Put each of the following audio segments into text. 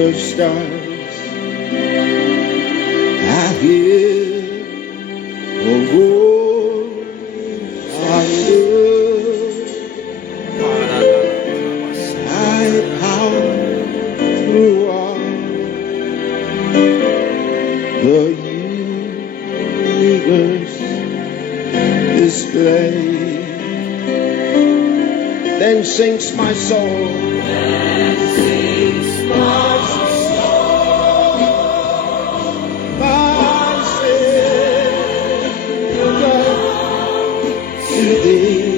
the stars. I hear a roar thunder. I power throughout the universe display. Then sings my soul. Then sings my soul. My Savior to thee.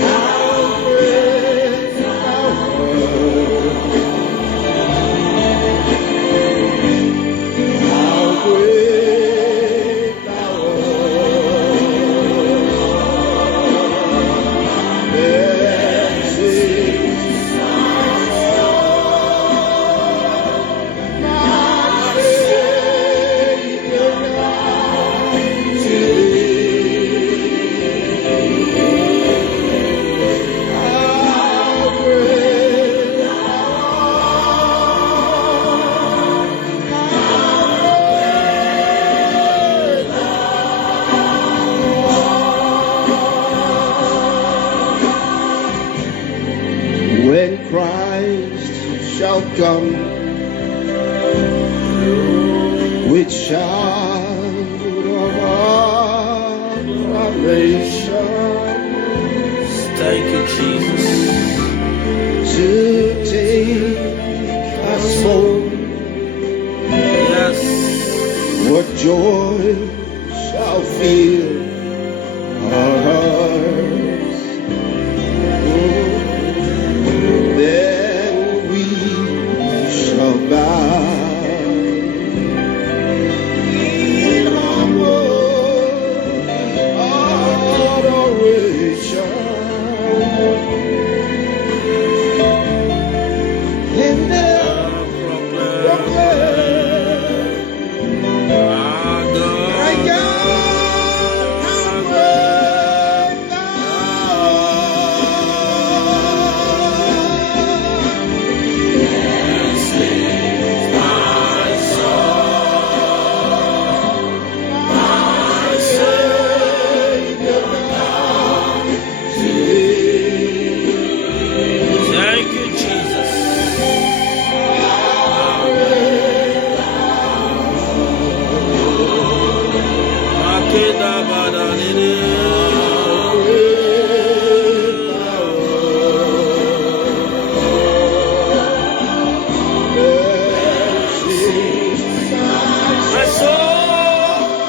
How great thou art. How great thou art. Then sings my soul. My Savior to thee. How great thou art. When Christ shall come with shout of acclamation Thank you, Jesus. to take us home, Yes. what joy shall fill our hearts. Then we shall bow in humble adoration. And then proclaim, Our my God. God, how great thou My soul, art. My Savior to thee. thank you, Jesus. Makeda badalele. My soul,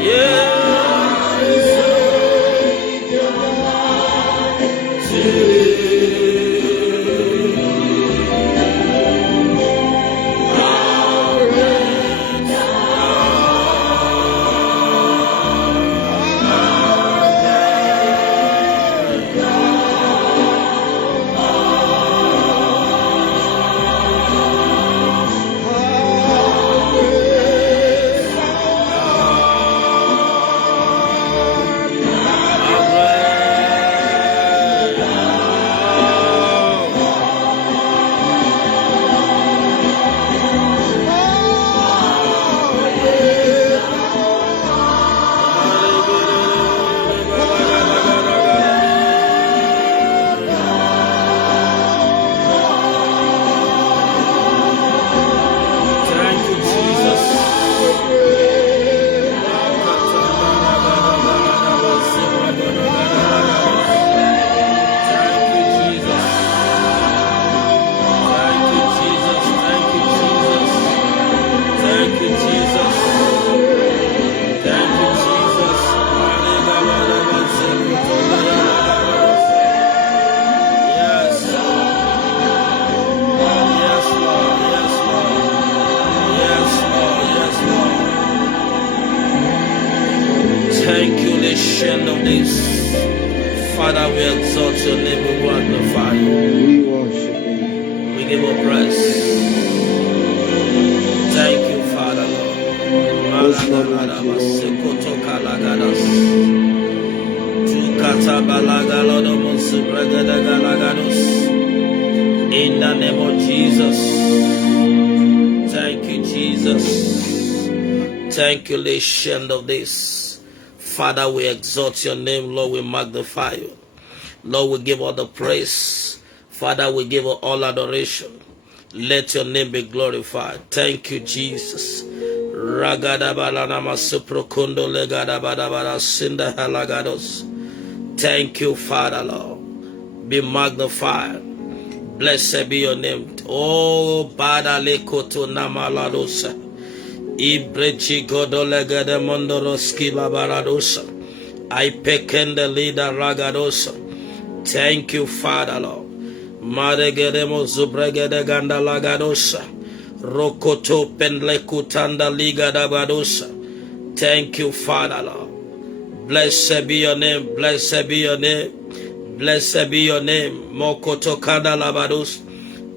yeah, thank you, Jesus. Thank you, Jesus. Thank you, Jesus. Yes. Yes, Lord. Yes, Lord. Yes, Lord. Yes, Lord. Thank you, Nation of this. Father, we exalt your name, we magnify you. We worship you. We give you praise. Thank you, Father, Lord. There's none like you, Lord. In the name of Jesus. Thank you, Jesus. Thank you, Lord of this. Father, we exalt your name. Lord, we magnify you. Lord, we give all the praise. Father, we give all adoration. Let your name be glorified. Thank you, Jesus. Thank you, Father, Lord. Be magnified. Blessed be your name. Oh, Badale Koto Namaladosa. Ibrechi Godolegade Mondoroski Babaradosa. I pekende leader Ragadosa. Thank you, Father, Lord. Maregedemo Zubregede Gandalagadosa. Rokoto Pendlekutanda Liga Dabadosa. Thank you, Father, Lord. Blessed be your name. Blessed be your name. Blessed be your name. Mokoto Kanda Labados.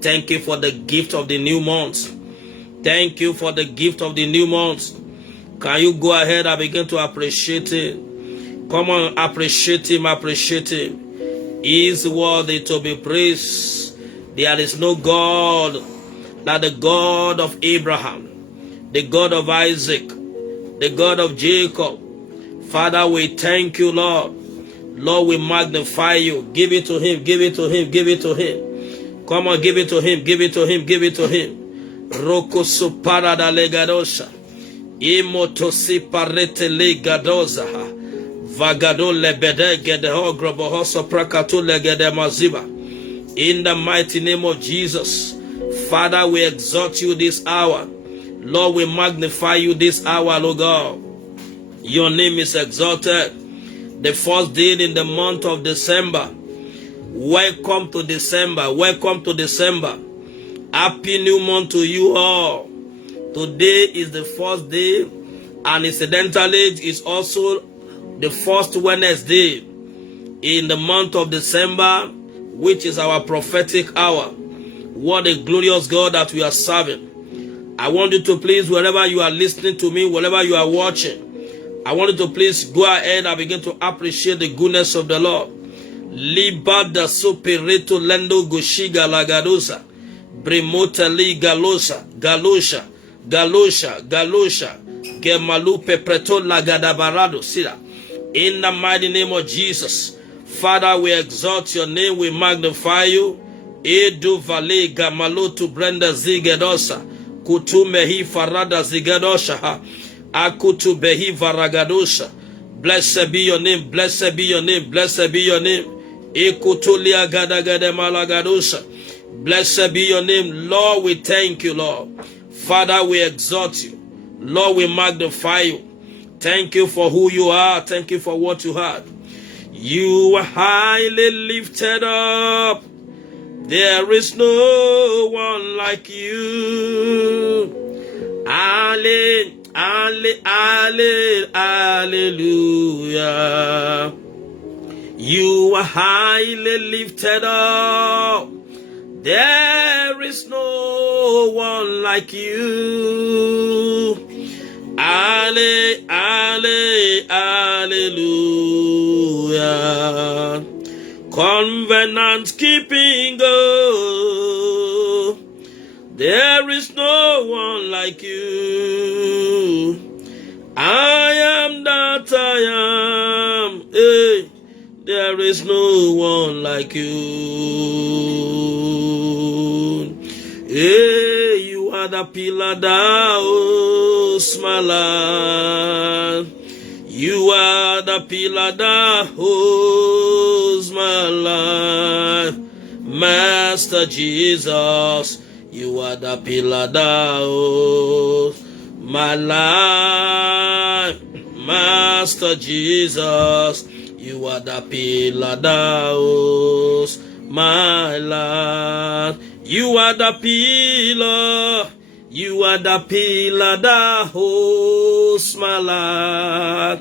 Thank you for the gift of the new month. Thank you for the gift of the new month. Can you go ahead and begin to appreciate it? Come on, appreciate him, appreciate him. He is worthy to be praised. There is no God like the God of Abraham, the God of Isaac, the God of Jacob. Father, we thank you, Lord. Lord, we magnify you. Give it to him, give it to him, give it to him. Come on, give it to him, give it to him, give it to him. Roko suparada legadosa. Imotosi parete legadosa. Vagado lebede gedeho grobohoso prakatu legede maziba. In the mighty name of Jesus. Father, we exalt you this hour. Lord, we magnify you this hour, Lord God. Your name is exalted. The first day in the month of December. Welcome to December. Welcome to December. Happy new month to you all. Today is the first day, and incidentally it is also the first Wednesday in the month of December, which is our prophetic hour. What a glorious God that we are serving. I want you to please, wherever you are listening to me, wherever you are watching, I want you to please go ahead and begin to appreciate the goodness of the Lord. Libada supereto lendo goshiga lagadosa. Bremota li galosa. Galosha. Galosha. Galosha. Gemalupe preto lagadabarado. Sira. In the mighty name of Jesus. Father, we exalt your name. We magnify you. Edu vale gamalotu brenda zigedosa. Kutumehi farada zigedosa. Akutu behi varagadosha. Blessed be your name. Blessed be your name. Blessed be your name. Ekutulia gadagade malagadosha. Blessed be your name. Lord, we thank you, Lord. Father, we exalt you. Lord, we magnify you. Thank you for who you are. Thank you for what you had. You are highly lifted up. There is no one like you. Hallelujah. You are highly lifted up. There is no one like you. Hallelujah. Covenant keeping God. There is no one like you. I am that I am. Hey, there is no one like you. Hey, you are the pillar that holds my life. You are the pillar that holds my life. Master Jesus, you are the pillar that holds my life. Master Jesus, you are the pillar that holds my life. You are the pillar. You are the pillar that holds my life.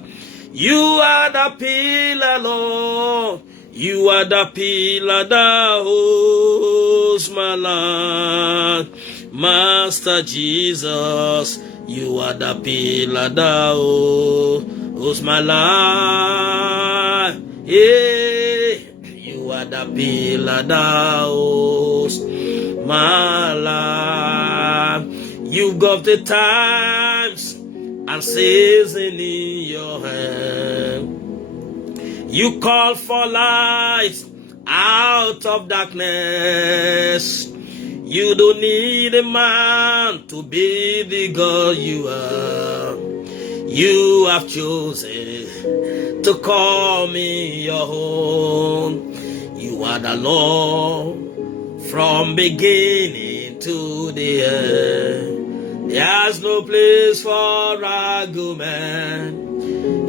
You are the pillar, Lord. You are the pillar that holds my life. Master Jesus, you are the pillar that holds my life. Yeah, you are the pillar that holds my life. You've got the times and season in your hand. You call for light out of darkness. You don't need a man to be the God you are. You have chosen to call me your own. You are the Lord from beginning to the end. There's no place for argument.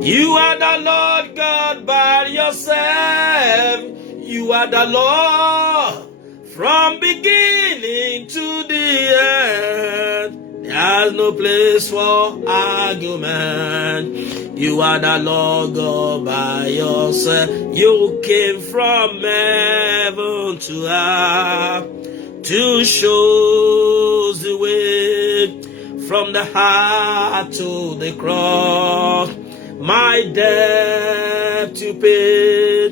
You are the Lord God by yourself. You are the Lord from beginning to the end. There's no place for argument. You are the Lord God by yourself. You came from heaven to earth to show the way, from the heart to the cross. My debt to pay,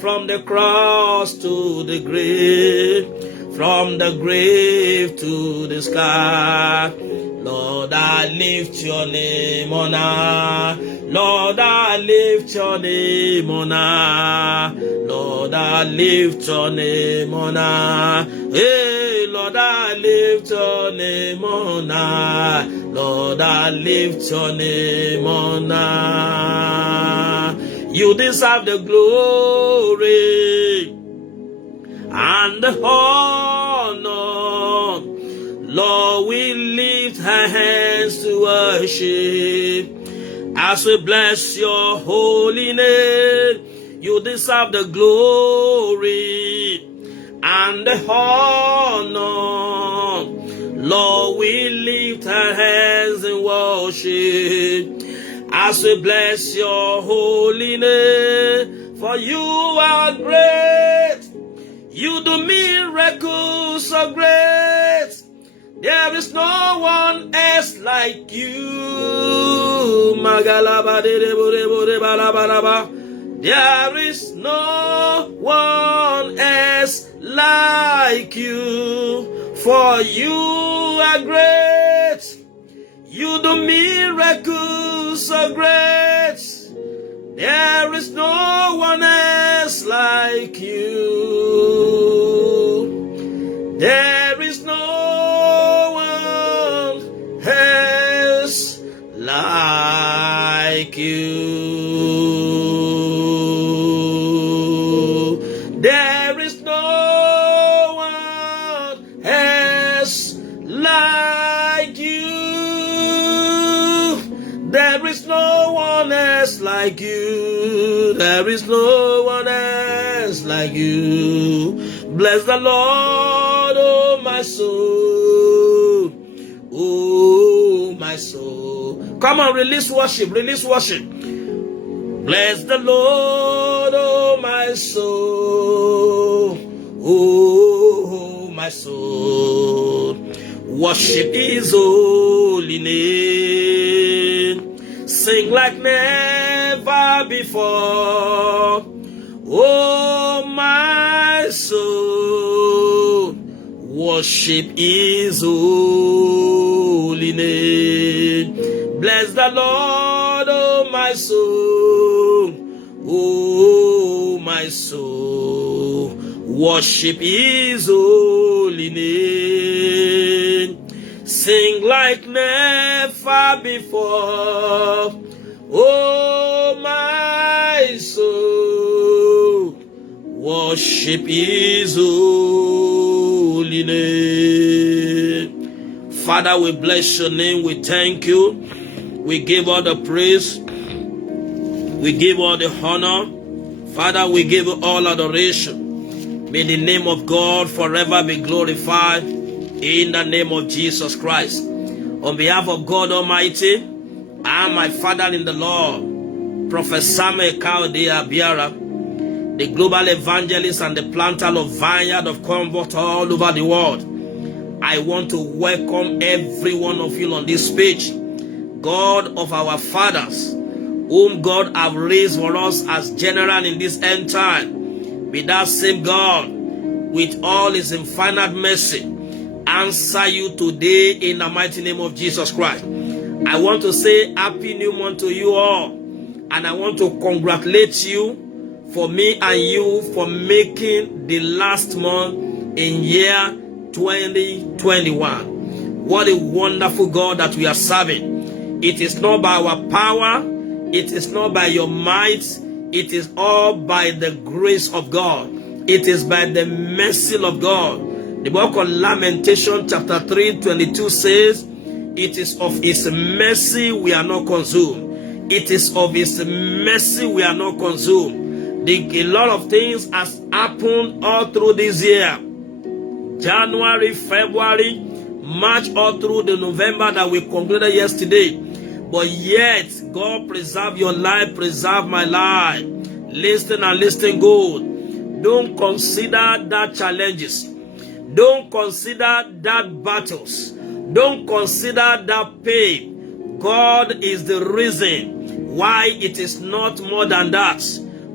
from the cross to the grave, from the grave to the sky. Lord, I lift your name on high. Lord, I lift your name on high. Lord, I lift your name on high. Hey, Lord, I lift your name on high. Lord, I lift your name on high. You deserve the glory and the honor. Lord, we lift our hands to worship as we bless your holy name. You deserve the glory and the honor. Lord, we lift our hands in worship as we bless your holy name. For you are great. You do miracles so great. There is no one else like you. There is no one else like you. For you are great. You do miracles so great. There is no one else like you. There is no one else like you. There is no one else like you. There is no one else like you. There is no one else like you. Bless the Lord, oh my soul. Oh my soul. Come on, release worship, release worship. Bless the Lord, oh my soul. Oh my soul. Worship His holy name. Sing like never before. Oh my soul. Worship His holy name. Bless the Lord, oh my soul. Oh my soul. Worship His holy name. Sing like never before. Oh my soul. Worship His holy name. Father, we bless your name. We thank you. We give all the praise. We give all the honor. Father, we give you all adoration. May the name of God forever be glorified in the name of Jesus Christ. On behalf of God Almighty, I am my Father in the Lord, Prophet Samuel Kaudia Biara, the global evangelist and the planter of Vineyard of Comfort all over the world. I want to welcome every one of you on this page. God of our fathers, whom God have raised for us as general in this end time, May that same God, with all his infinite mercy, answer you today in the mighty name of Jesus Christ. I want to say happy new month to you all, and I want to congratulate you for me and you for making the last month in year 2021. What a wonderful God that we are serving. It is not by our power, it is not by your might, it is all by the grace of God. It is by the mercy of God. The book of Lamentation chapter 3:22 says, it is of his mercy we are not consumed. It is of his mercy we are not consumed. A lot of things has happened all through this year. January, February, March, all through the November that we concluded yesterday. But yet, God preserve your life, preserve my life. Listen and listen good. Don't consider that challenges. Don't consider that battles. Don't consider that pain. God is the reason why it is not more than that.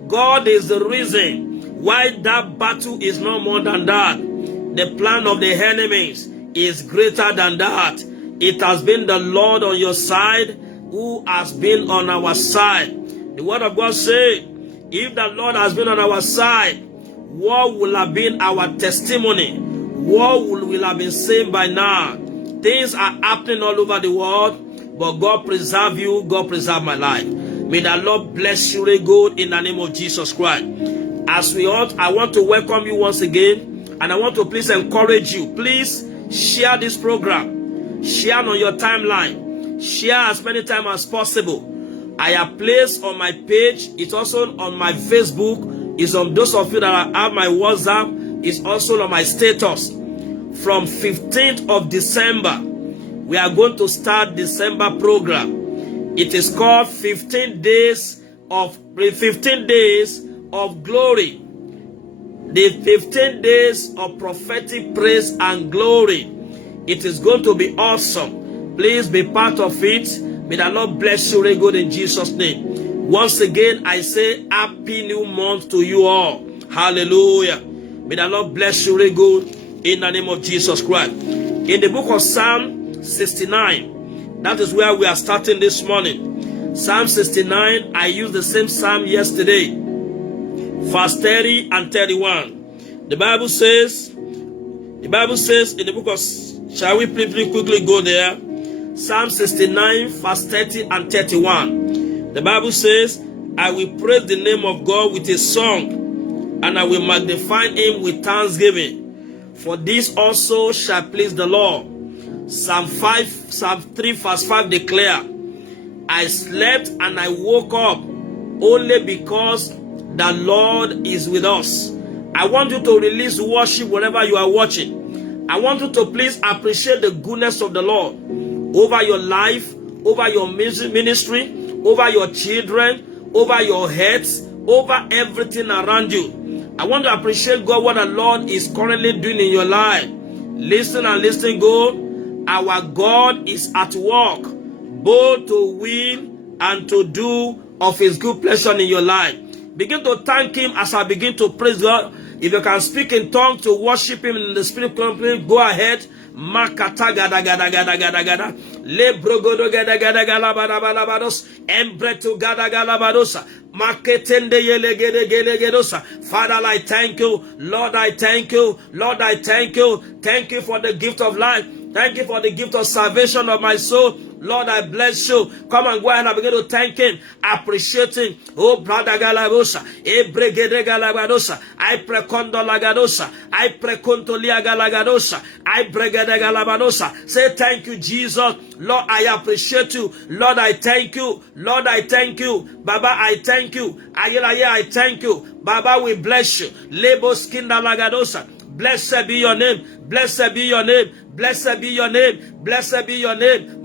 God is the reason why that battle is not more than that. The plan of the enemies is greater than that. It has been the Lord on your side who has been on our side. The word of God says, if the Lord has been on our side, what will have been our testimony? What will have been said by now? Things are happening all over the world, but God preserve you, God preserve my life. May the Lord bless you very good in the name of Jesus Christ. As we ought, I want to welcome you once again, and I want to please encourage you. Please share this program. Share on your timeline. Share as many times as possible. I have placed on my page. It's also on my Facebook. It's on those of you that have my WhatsApp. It's also on my status. From 15th of December, we are going to start December program. It is called 15 days of glory. The 15 days of prophetic praise and glory. It is going to be awesome. Please be part of it. May the Lord bless you very good in Jesus' name. Once again, I say happy new month to you all. Hallelujah. May the Lord bless you very good in the name of Jesus Christ. In the book of Psalm 69, that is where we are starting this morning. Psalm 69, I used the same psalm yesterday. Verse 30 and 31. The Bible says in the book of, shall we please quickly go there? Psalm 69, verse 30 and 31. The Bible says, I will praise the name of God with a song, and I will magnify him with thanksgiving. For this also shall please the Lord. Psalm 3, verse 5 declare, I slept and I woke up only because the Lord is with us. I want you to release worship wherever you are watching. I want you to please appreciate the goodness of the Lord over your life, over your ministry, over your children, over your heads, over everything around you. I want to appreciate God, what the Lord is currently doing in your life. Listen and listen good. Our God is at work, both to will and to do of his good pleasure in your life. Begin to thank him as I begin to praise God. If you can speak in tongues to worship him in the spirit company, go ahead. Makata gada gada gada gada gada. Lebrogodo gada gada gala bada bada bados. Embreto gada gala badosa. Maketende yele gede gede gedosa. Father, I thank you. Lord, I thank you. Lord, I thank you. Thank you for the gift of life. Thank you for the gift of salvation of my soul. Lord, I bless you. Come and go ahead and begin to thank him, appreciate him. Oh, brother Galabosa, Ebregede Galabadosa, I precondo lagadosa, I precontolia galagadosa, I bregede galabadosa. Say thank you, Jesus. Lord, I appreciate you. Lord, I thank you. Lord, I thank you. Baba, I thank you. Ayelaya, I thank you. Baba, we bless you. Lebo skinda lagadosa. Blessed be your name. Blessed be your name. Blessed be your name. Blessed be your name.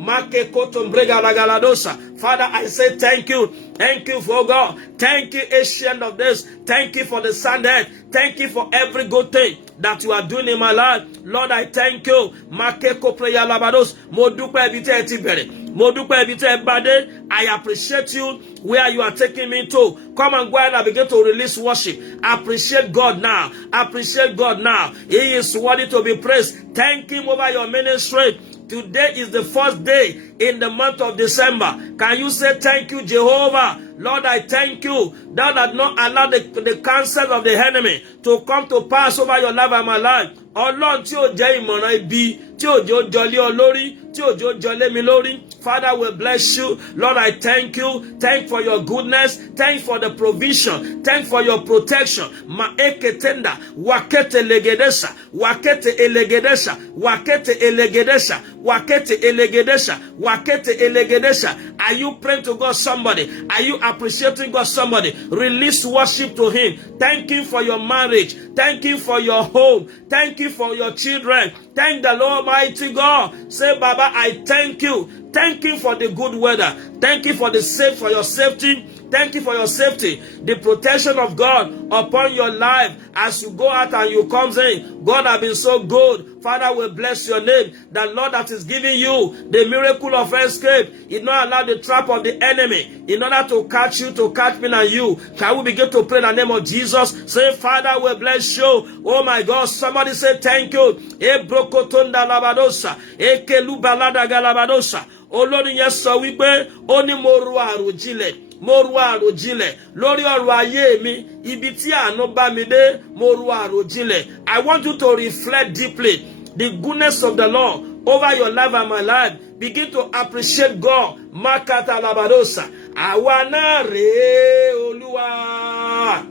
Father, I say thank you. Thank you for God. Thank you, Ancient of Days. Thank you for the Sunday. Thank you for every good thing that you are doing in my life. Lord, I thank you. Makeko prayer labados. Mo dúpẹ́ ibi tẹ́ ẹ ti bẹ̀rẹ̀. Mo dúpẹ́ ibi tẹ́ ẹ bá dé. I appreciate you where you are taking me to. Come and go ahead and begin to release worship. Appreciate God now. Appreciate God now. He is worthy to be praised. Thank him over your ministry. Today is the first day in the month of December. Can you say thank you, Jehovah? Lord, I thank you. Thou that not allow the counsel of the enemy to come to pass over your life and my life. Ọlọ́run tí ò jẹ́ ìmọ̀ràn ibi, tí òjò jọlé ọ lórí, tí òjò jọlé mi lórí. Father, we bless you. Lord, I thank you. Thank for your goodness. Thank for the provision. Thank for your protection. Maeketenda, wakete elegedesha, wakete elegedesha, wakete elegedesha, wakete elegedesha, wakete elegedesha. Are you praying to God, somebody? Are you appreciating God, somebody? Release worship to him. Thank him for your marriage. Thank him for your home. Thank you for your children. Thank the Lord Almighty God. Say, Baba, I thank you. Thank you for the good weather. Thank you for for your safety. Thank you for your safety. The protection of God upon your life as you go out and you come in. God has been so good. Father, we bless your name. The Lord that is giving you the miracle of escape. He not allow the trap of the enemy in order to catch you, to catch me and you. Can we begin to pray in the name of Jesus? Say, Father, we bless you. Oh my God, somebody say thank you. Ebrokotonda labadosa. Ekelubalada galabadosa. Olórin yẹn sọ wípé ó ní mo ro àròjinlẹ̀. Mo ro àròjinlẹ̀ lórí ọ̀rọ̀ ayé mi, ibi tí àánú bá mi dé, mo ro àròjinlẹ̀. I want you to reflect deeply the goodness of the Lord over your life and my life. Begin to appreciate God. Makata labadosa. Àwa náà rèé Olúwa.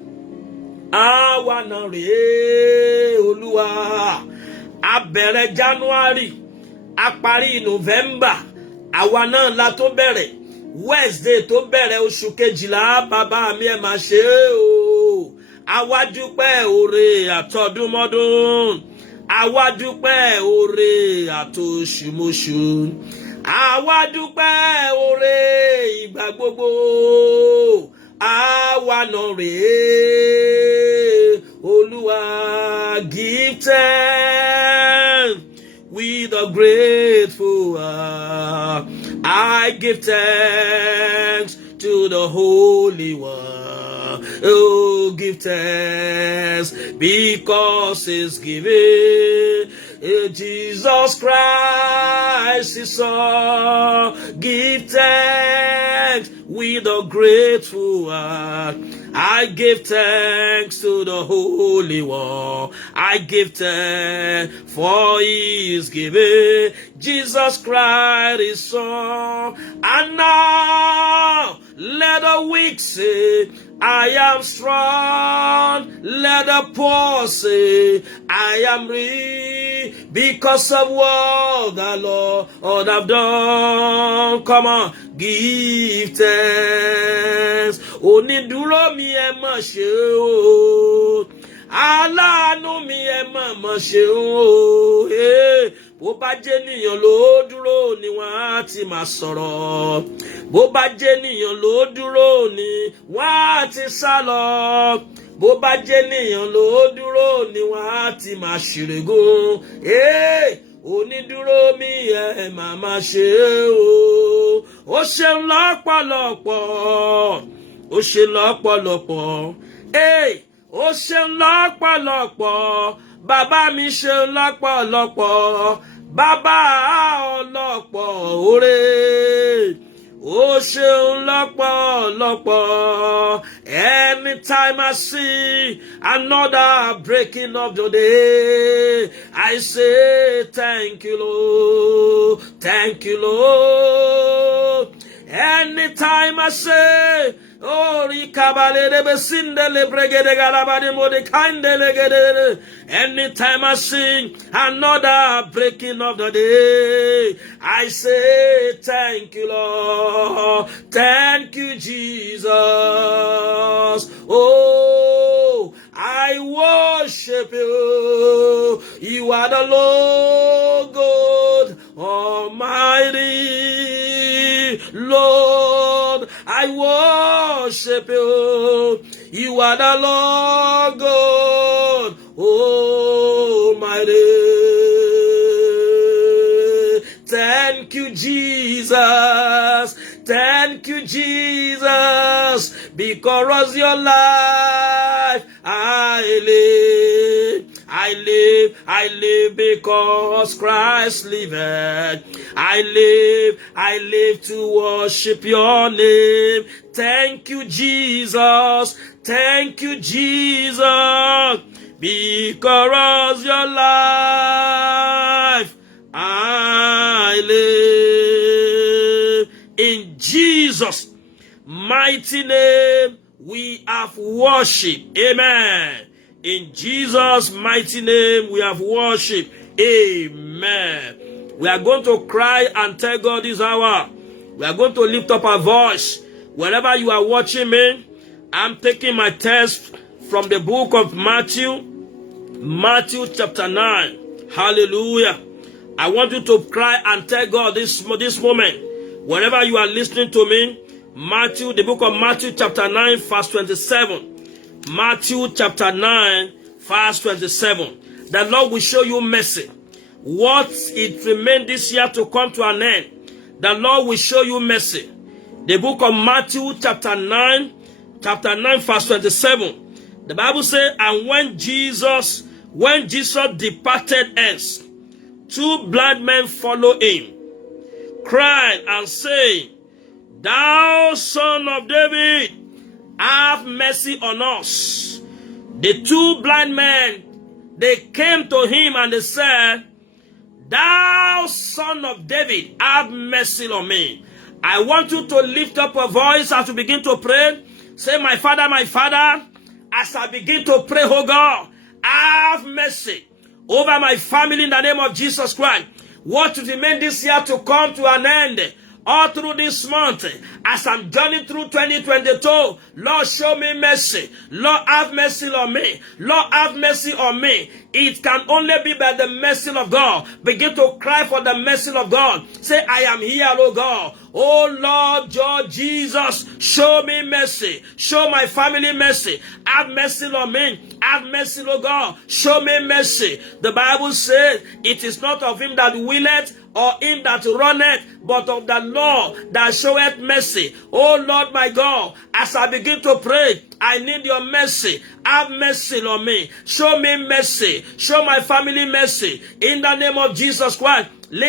Àwa náà rèé Olúwa. A bẹ̀rẹ̀ January, a parí November. Àwa náà la tó bẹ̀rẹ̀. Wednesday tó bẹ̀rẹ̀ oṣù kejìlá, bàbá mi ẹ máa ṣe o. Àwa dúpẹ́ oore àtọdúnmọ́dún. Àwa dúpẹ́ oore àtoṣùmọṣù. Àwa dúpẹ́ oore ìgbà gbogbo. Àwa náà rèé Olúwa, give thanks with a grateful heart. I give thanks to the Holy One. Oh, give thanks because it's given. Jesus Christ is all. Give thanks with a grateful heart. I give thanks to the Holy One. I give thanks for he is given. Jesus Christ is Son. And now let the weak say, I am strong. Let the poor say, I am rich because of what the Lord have done. Come on, give thanks. Onídúró mi ẹ má ṣe o. Aláàánú mi ẹ má ṣe o. Bó bá jẹ́ ènìyàn ló dúró ni wọ́n á ti máa sọ̀rọ̀. Bó bá jẹ́ ènìyàn ló dúró ni wọ́n á ti sá lọ. Bó bá jẹ́ ènìyàn ló dúró ni wọ́n á ti máa ṣìrègùn. Onídúró mi ẹ má ṣe o. Ó ṣeun lọ́pọ̀lọpọ̀. Ó ṣe lọ́pọ̀lọpọ̀. Ó ṣeun lọ́pọ̀lọpọ̀. Bàbá mi ṣeun lọ́pọ̀lọpọ̀. Bàbá ọlọ́pọ̀ oore. Ó ṣeun lọ́pọ̀lọpọ̀. Anytime I see another breaking of the day, I say thank you, Lord. Thank you, Lord. Anytime I say, oh, anytime I sing another breaking of the day, I say thank you, Lord. Thank you, Jesus. Oh, I worship you. You are the Lord God Almighty. Lord, I worship you. You are the Lord God. Oh, Thank you, Jesus. Thank you, Jesus. Because your life I live. I live because Christ liveth. I live to worship your name. Thank you, Jesus. Thank you, Jesus. Because your life I live. In Jesus' mighty name we have worship. Amen. In Jesus' mighty name we have worship. Amen. We are going to cry and tell God this hour. We are going to lift up our voice. Wherever you are watching me, I'm taking my text from the book of Matthew chapter 9. Hallelujah. I want you to cry and tell God this moment. Wherever you are listening to me, the book of Matthew chapter 9 verse 27. Matthew chapter 9 verse 27. The Lord will show you mercy. What it remains this year to come to an end, the Lord will show you mercy. The book of Matthew chapter 9 verse 27. The Bible says, and when Jesus departed hence, two blind men followed him, crying and saying, Thou Son of David, have mercy on us. The two blind men, they came to him and they said, Thou Son of David, have mercy on me. I want you to lift up a voice as you begin to pray. Say, my Father, as I begin to pray, oh God, have mercy over my family in the name of Jesus Christ. What to remain this year to come to an end, all through this month, as I'm journeying through 2022, Lord, show me mercy. Lord, have mercy on me. Lord, have mercy on me. It can only be by the mercy of God. Begin to cry for the mercy of God. Say, I am here, oh God. Oh Lord, your Jesus, show me mercy. Show my family mercy. Have mercy on me. Have mercy, oh God. Show me mercy. The Bible says, it is not of him that willeth or him that runneth, but of the Lord that showeth mercy. Oh Lord my God, as I begin to pray, I need your mercy. Have mercy on me. Show me mercy. Show my family mercy. In the name of Jesus Christ. In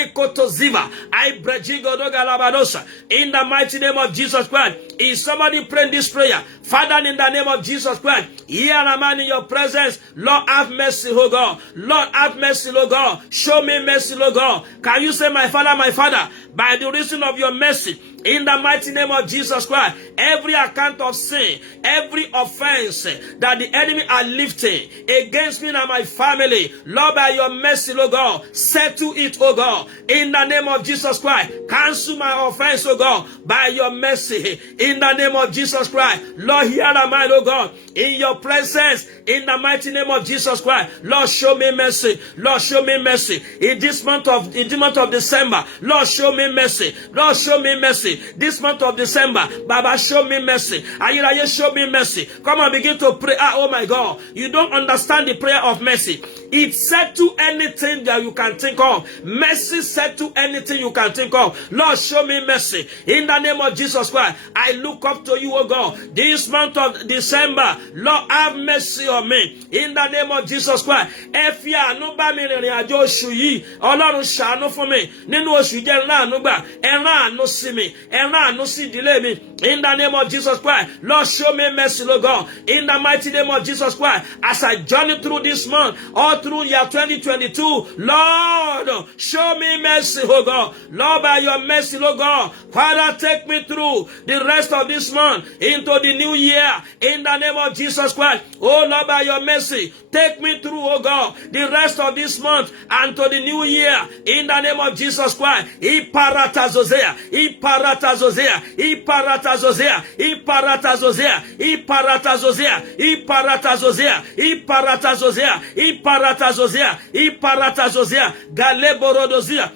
the mighty name of Jesus Christ. Is somebody praying this prayer? Father, in the name of Jesus Christ, here am I in your presence. Lord, have mercy, oh God. Lord, have mercy, oh God. Show me mercy, oh God. Can you say, my Father, by the reason of your mercy, in the mighty name of Jesus Christ, every account of sin, every offense that the enemy are lifting against me and my family, Lord, by your mercy, oh God, settle it, oh God, in the name of Jesus Christ. Cancel my offense, oh God, by your mercy, in the name of Jesus Christ. Lord, here am I, oh God, in your presence, in the mighty name of Jesus Christ. Lord, show me mercy. Lord, show me mercy. In this month of December, Lord, show me mercy. Lord, show me mercy. This month of December, Baba, show me mercy. Ayiraye, show me mercy. Come on, begin to pray. Oh my God, you don't understand the prayer of mercy. It said to anything that you can think of. Mercy said to anything you can think of. Lord, show me mercy. In the name of Jesus Christ, I look up to you, oh God. This month of December, Lord, have mercy on me. In the name of Jesus Christ. Efi anu ba mi rìnrìn àjò oṣù yìí. Ọlọ́run ṣàánú fún mi. Nínú oṣù jẹ́ ńlá àánú gbà. Ẹran àánú sí mi. Ẹran àánú sí ìdílé mi. In the name of Jesus Christ. Lord, show me mercy, Lord God. In the mighty name of Jesus Christ. As I journey through this month, all through year 2022, Lord, show me mercy, oh God. Lord, by your mercy, oh God, Father, take me through the rest of this month into the new year. In the name of Jesus Christ. Oh Lord, by your mercy, take me through, oh God, the rest of this month and to the new year. In the name of Jesus Christ. Iparatazozea, Iparatazozea, Iparatazozea, Iparatazozea, Iparatazozea, Iparatazozea, Iparatazozea, Iparatazozea, Iparatazozea, Galeborodozea.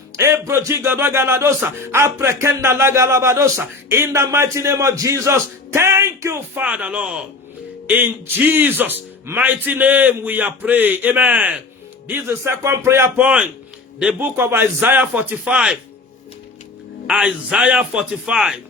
In the mighty name of Jesus. Thank you, Father, Lord. In Jesus' mighty name we are praying. Amen. This is the second prayer point. The book of Isaiah 45. Isaiah 45.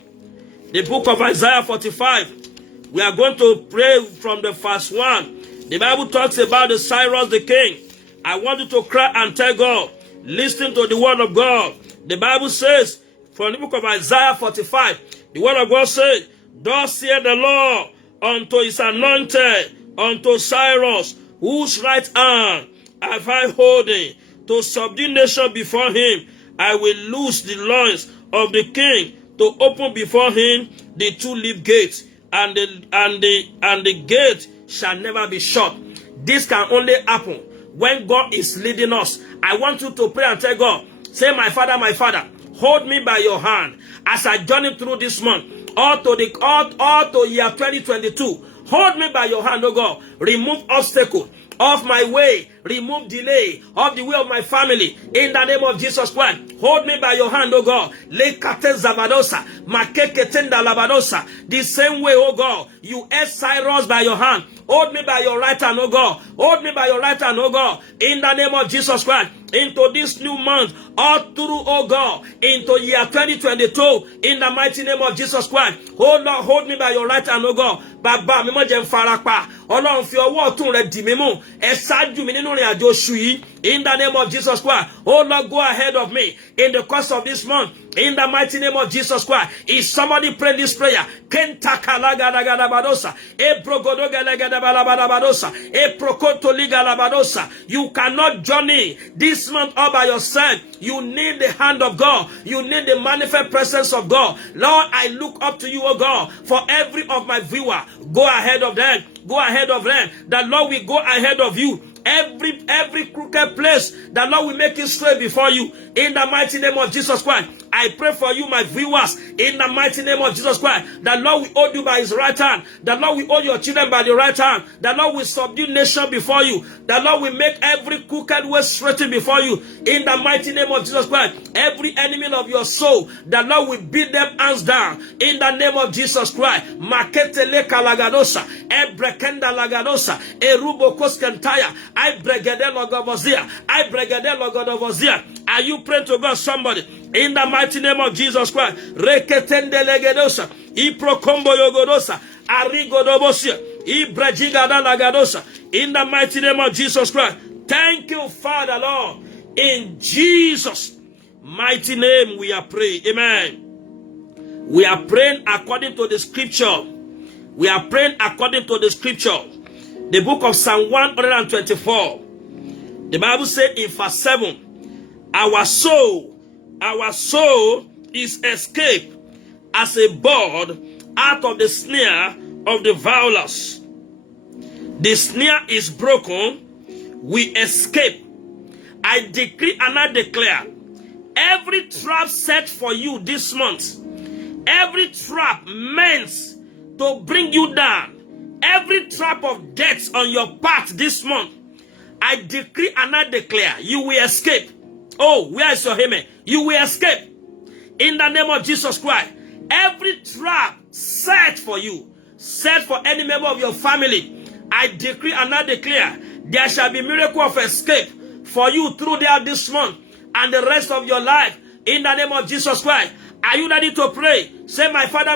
The book of Isaiah 45. We are going to pray from the first one. The Bible talks about the Cyrus the king. I want you to cry and tell God, listen to the word of God. The Bible says, from the book of Isaiah 45, the word of God says, thus saith the Lord unto his anointed, unto Cyrus, whose right hand have I holding, to subdue nation before him. I will loose the loins of the king, to open before him the two-leaf gates, and the gate shall never be shut. This can only happen when God is leading us. I want you to pray and tell God, say, my Father, hold me by your hand as I journey through this month, all to year 2022. Hold me by your hand, oh God. Remove obstacles off my way. Remove delay off the way of my family. In the name of Jesus Christ. Hold me by your hand, oh God. The same way, oh God, you held Cyrus by your hand. Hold me by your right hand, oh God. Hold me by your right hand, oh God. In the name of Jesus Christ. Into this new month, all through, oh God, into year 2022, in the mighty name of Jesus Christ. Oh Lord, hold me by your right hand, oh God. Bàbá mi mọ́ jẹ́ n farapa. Ọlọ́run fi ọwọ́ ọ̀tún rẹ̀ dì mí mú. Ẹ ṣáájú mi nínú ìrìn àjò oṣù yìí. In the name of Jesus Christ. Oh Lord, go ahead of me in the course of this month. In the mighty name of Jesus Christ. Is somebody praying this prayer? Kenta kalagadabadosa. Ebrogodogalagadabalabadosa. Eprokotoligalabalosa. You cannot journey this month all by yourself. You need the hand of God. You need the manifest presence of God. Lord, I look up to you, oh God, for every of my viewer. Go ahead of them. Go ahead of them. The Lord will go ahead of you. Every crooked place, the Lord will make it straight before you. In the mighty name of Jesus Christ. I pray for you, my viewers, in the mighty name of Jesus Christ. The Lord will hold you by his right hand. The Lord will hold your children by the right hand. The Lord will subdue nation before you. The Lord will make every crooked way straightened before you. In the mighty name of Jesus Christ. Every enemy of your soul, the Lord will beat them hands down. In the name of Jesus Christ. Maketele kalagadosa. Ebrekenda lagadosa. Erubo koskentaya. I bregede logobozia. I bregede logodovozia. Are you praying to God, somebody? In the mighty name of Jesus Christ. Reketende legedosa. Iprokombo yogodosa. Arigodobosia. Ibrejigada lagadosa. In the mighty name of Jesus Christ. Thank you, Father, Lord. In Jesus' mighty name we are praying. Amen. We are praying according to the scripture. We are praying according to the scripture. The book of Psalm 124. The Bible said in verse 7, our soul is escaped as a bird out of the snare of the fowlers. The snare is broken, we escape. I decree and I declare, every trap set for you this month, every trap meant to bring you down, every trap of death on your path this month, I decree and I declare, you will escape. Oh, where is your amen? You will escape. In the name of Jesus Christ. Every trap set for you, set for any member of your family, I decree and I declare, there shall be miracle of escape for you through there this month and the rest of your life. In the name of Jesus Christ. Are you ready to pray? Say, my Father,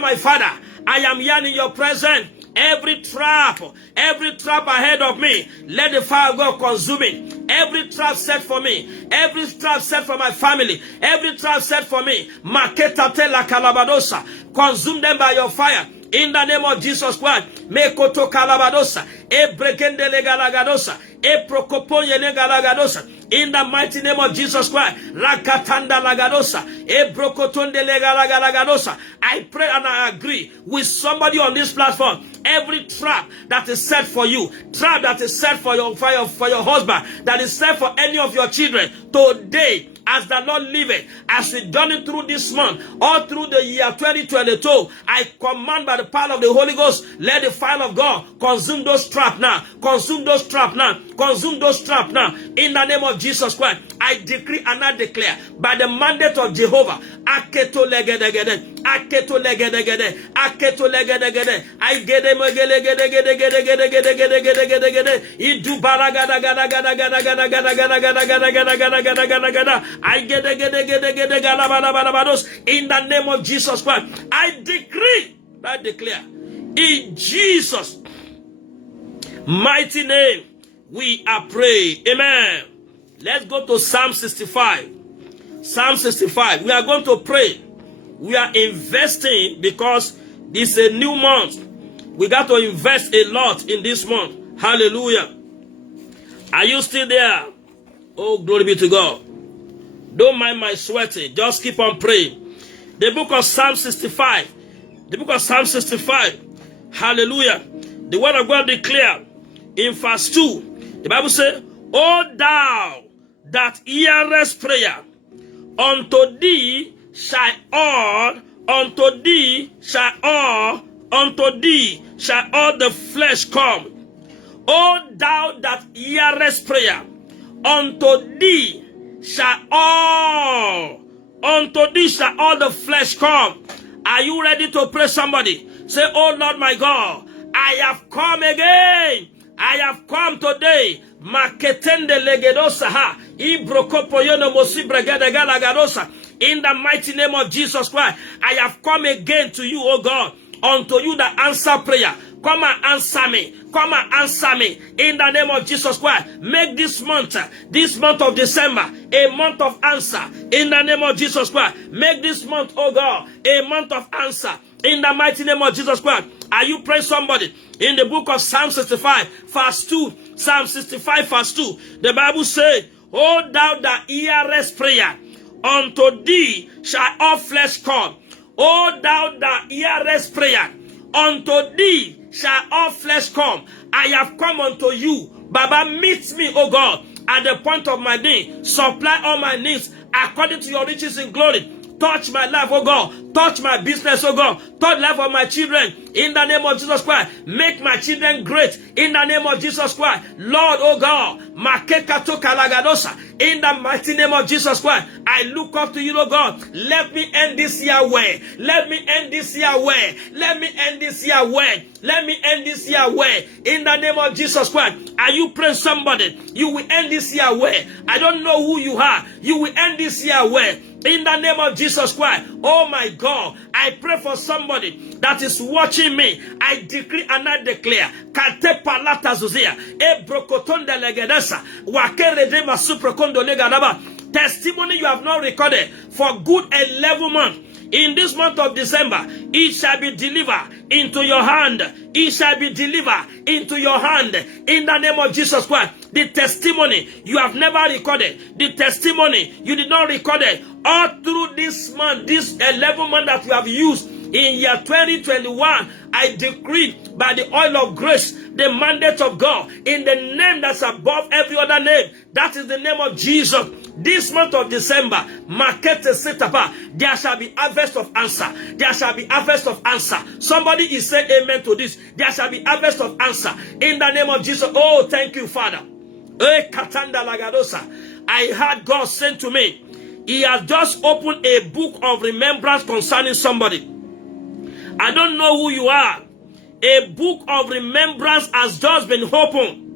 I am here in your presence. Every trap ahead of me, let the fire of God consume it. Every trap set for me, every trap set for my family, every trap set for me, Maketate la calabadosa, consume them by your fire. In the name of Jesus Christ, Mekoto calabadosa, Ebrekende legalagadosa, Eprokoponye legalagadosa. In the mighty name of Jesus Christ, Rakatanda lagadosa, Ebrokotonde legalagadosa. I pray and I agree with somebody on this platform. Every trap that is set for you, trap that is set for your husband, that is set for any of your children, today, as the Lord liveth, as we journey through this month, all through the year 2022, I command by the power of the Holy Ghost, let the fire of God consume those traps now. Consume those traps now. Consume those traps now. In the name of Jesus Christ, I decree and I declare by the mandate of Jehovah. Aketo legedegede. Aketo legedegede. Aketo legedegede. I gede megedegedegedegedegedegedegedegedegede. Idu baragada gada gada gada gada gada gada gada gada gada gada gada gada gada. I gedegedegedegede galabalabados. In the name of Jesus Christ, I decree, I declare, in Jesus' mighty name, we are praying. Amen. Let's go to Psalm 65. Psalm 65. We are going to pray. We are investing because this is a new month. We got to invest a lot in this month. Hallelujah. Are you still there? Oh, glory be to God. Don't mind my sweating. Just keep on praying. The book of Psalm 65. The book of Psalm 65. Hallelujah. The word of God declare in verse 2. The Bible says, O thou that hearest prayer, unto thee shall all the flesh come. O thou that hearest prayer, unto thee shall all the flesh come. Are you ready to pray, somebody? Say, oh Lord my God, I have come again. I have come today. Maketende legedosa ibrokopoyono mosibregede galagadosa. In the mighty name of Jesus Christ, I have come again to you, O God, unto you that answer prayer. Come and answer me. Come and answer me. In the name of Jesus Christ, make this month of December, a month of answer. In the name of Jesus Christ, make this month, oh God, a month of answer. In the mighty name of Jesus Christ. Are you praying, somebody? In the book of Psalm 65, verse 2. Psalm 65, verse 2. The Bible says, O thou that hearest prayer, unto thee shall all flesh come. O thou that hearest prayer, unto thee shall all flesh come. I have come unto you. Baba, meet me, O God, at the point of my need. Supply all my needs according to your riches in glory. Touch my life, oh God. Touch my business, oh God. Touch the life of my children. In the name of Jesus Christ. Make my children great. In the name of Jesus Christ. Lord, oh God. In the mighty name of Jesus Christ. I look up to you, oh God. Let me end this year well. Let me end this year well. Let me end this year well. Let me end this year well. In the name of Jesus Christ. Are you praying, somebody? You will end this year well. I don't know who you are. You will end this year well. In the name of Jesus Christ. Oh my God. I pray for somebody that is watching me. I decree and I declare. Kate palata zuzia. E brokotonda legedesa. Wakere dema suprokondo legadaba. Testimony you have not recorded for good 11 months. In this month of December, it shall be delivered into your hand. It shall be delivered into your hand. In the name of Jesus Christ. The testimony you have never recorded. The testimony you did not record it. All through this month, this 11 months that you have used in year 2021, I decree by the oil of grace, the mandate of God, in the name that's above every other name. That is the name of Jesus. This month of December, there shall be harvest of answer. There shall be harvest of answer. Somebody is saying amen to this. There shall be harvest of answer. In the name of Jesus. Oh, thank you, Father. I heard God saying to me, He has just opened a book of remembrance concerning somebody. I don't know who you are. A book of remembrance has just been opened.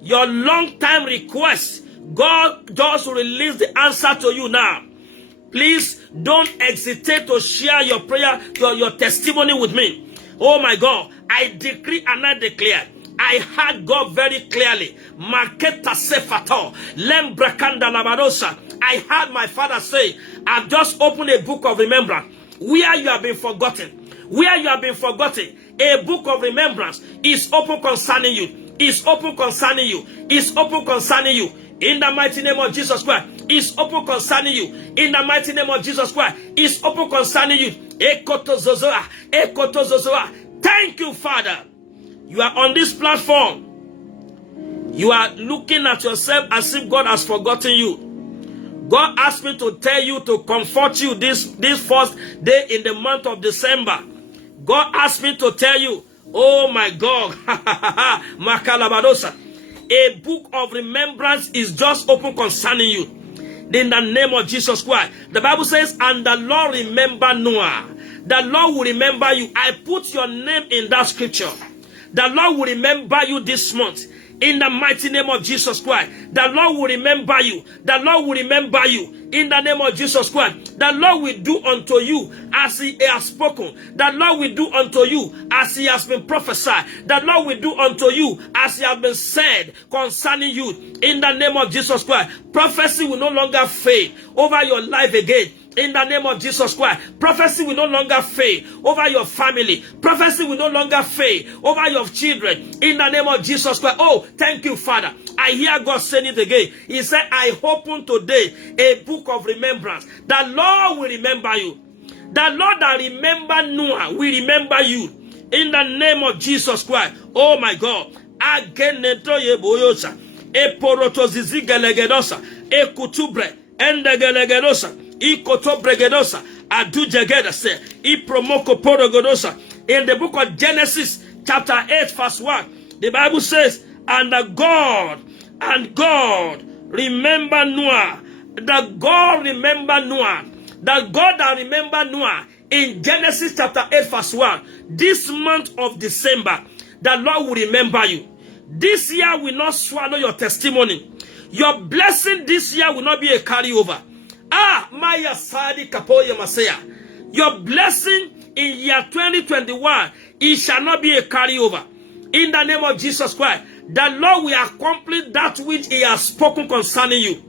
Your long time request, God just released the answer to you now. Please don't hesitate to share your prayer, your testimony with me. Oh my God, I decree and I declare. I heard God very clearly. Marketa sefato, lembrakanda labadosa. I heard my Father say, I've just opened a book of remembrance. Where you have been forgotten. Where you have been forgotten. A book of remembrance is open concerning you. Is open concerning you. Is open concerning you. In the mighty name of Jesus Christ. Is open concerning you. In the mighty name of Jesus Christ. Is open concerning you. Ekotozozoa. Ekotozozoa. Thank you, Father. You are on this platform. You are looking at yourself as if God has forgotten you. God asked me to tell you, to comfort you this first day in the month of December. God asked me to tell you, oh my God, Makalabadosa, A book of remembrance is just open concerning you. In the name of Jesus Christ. The Bible says, and the Lord remember Noah. The Lord will remember you. I put your name in that scripture. The Lord will remember you this month. In the mighty name of Jesus Christ. The Lord will remember you. The Lord will remember you. In the name of Jesus Christ. The Lord will do unto you as he has spoken. The Lord will do unto you as he has been prophesied. The Lord will do unto you as he has been said concerning you. In the name of Jesus Christ. Prophecy will no longer fade over your life again. In the name of Jesus Christ, prophecy will no longer fade over your family. Prophecy will no longer fade over your children. In the name of Jesus Christ. Oh, thank you, Father. I hear God saying it again. He said, I open today a book of remembrance. The Lord will remember you. The Lord that remember Noah will remember you. In the name of Jesus Christ. Oh my God. Ageneto yeboyosa. Eporotozizi gelegedosa. Ekutubre. Endegelegedosa. Ikoto bregedosa, adujegedase, ipromoko porogodosa. In the book of Genesis, chapter 8, verse 1, the Bible says, and God remember Noah. The God remember Noah. The God that remember Noah in Genesis chapter 8, verse 1. This month of December, the Lord will remember you. This year will not swallow your testimony. Your blessing this year will not be a carryover. Maya Sadi Kapoya Masaya. Your blessing in year 2021, it shall not be a carryover. In the name of Jesus Christ, the Lord will accomplish that which he has spoken concerning you.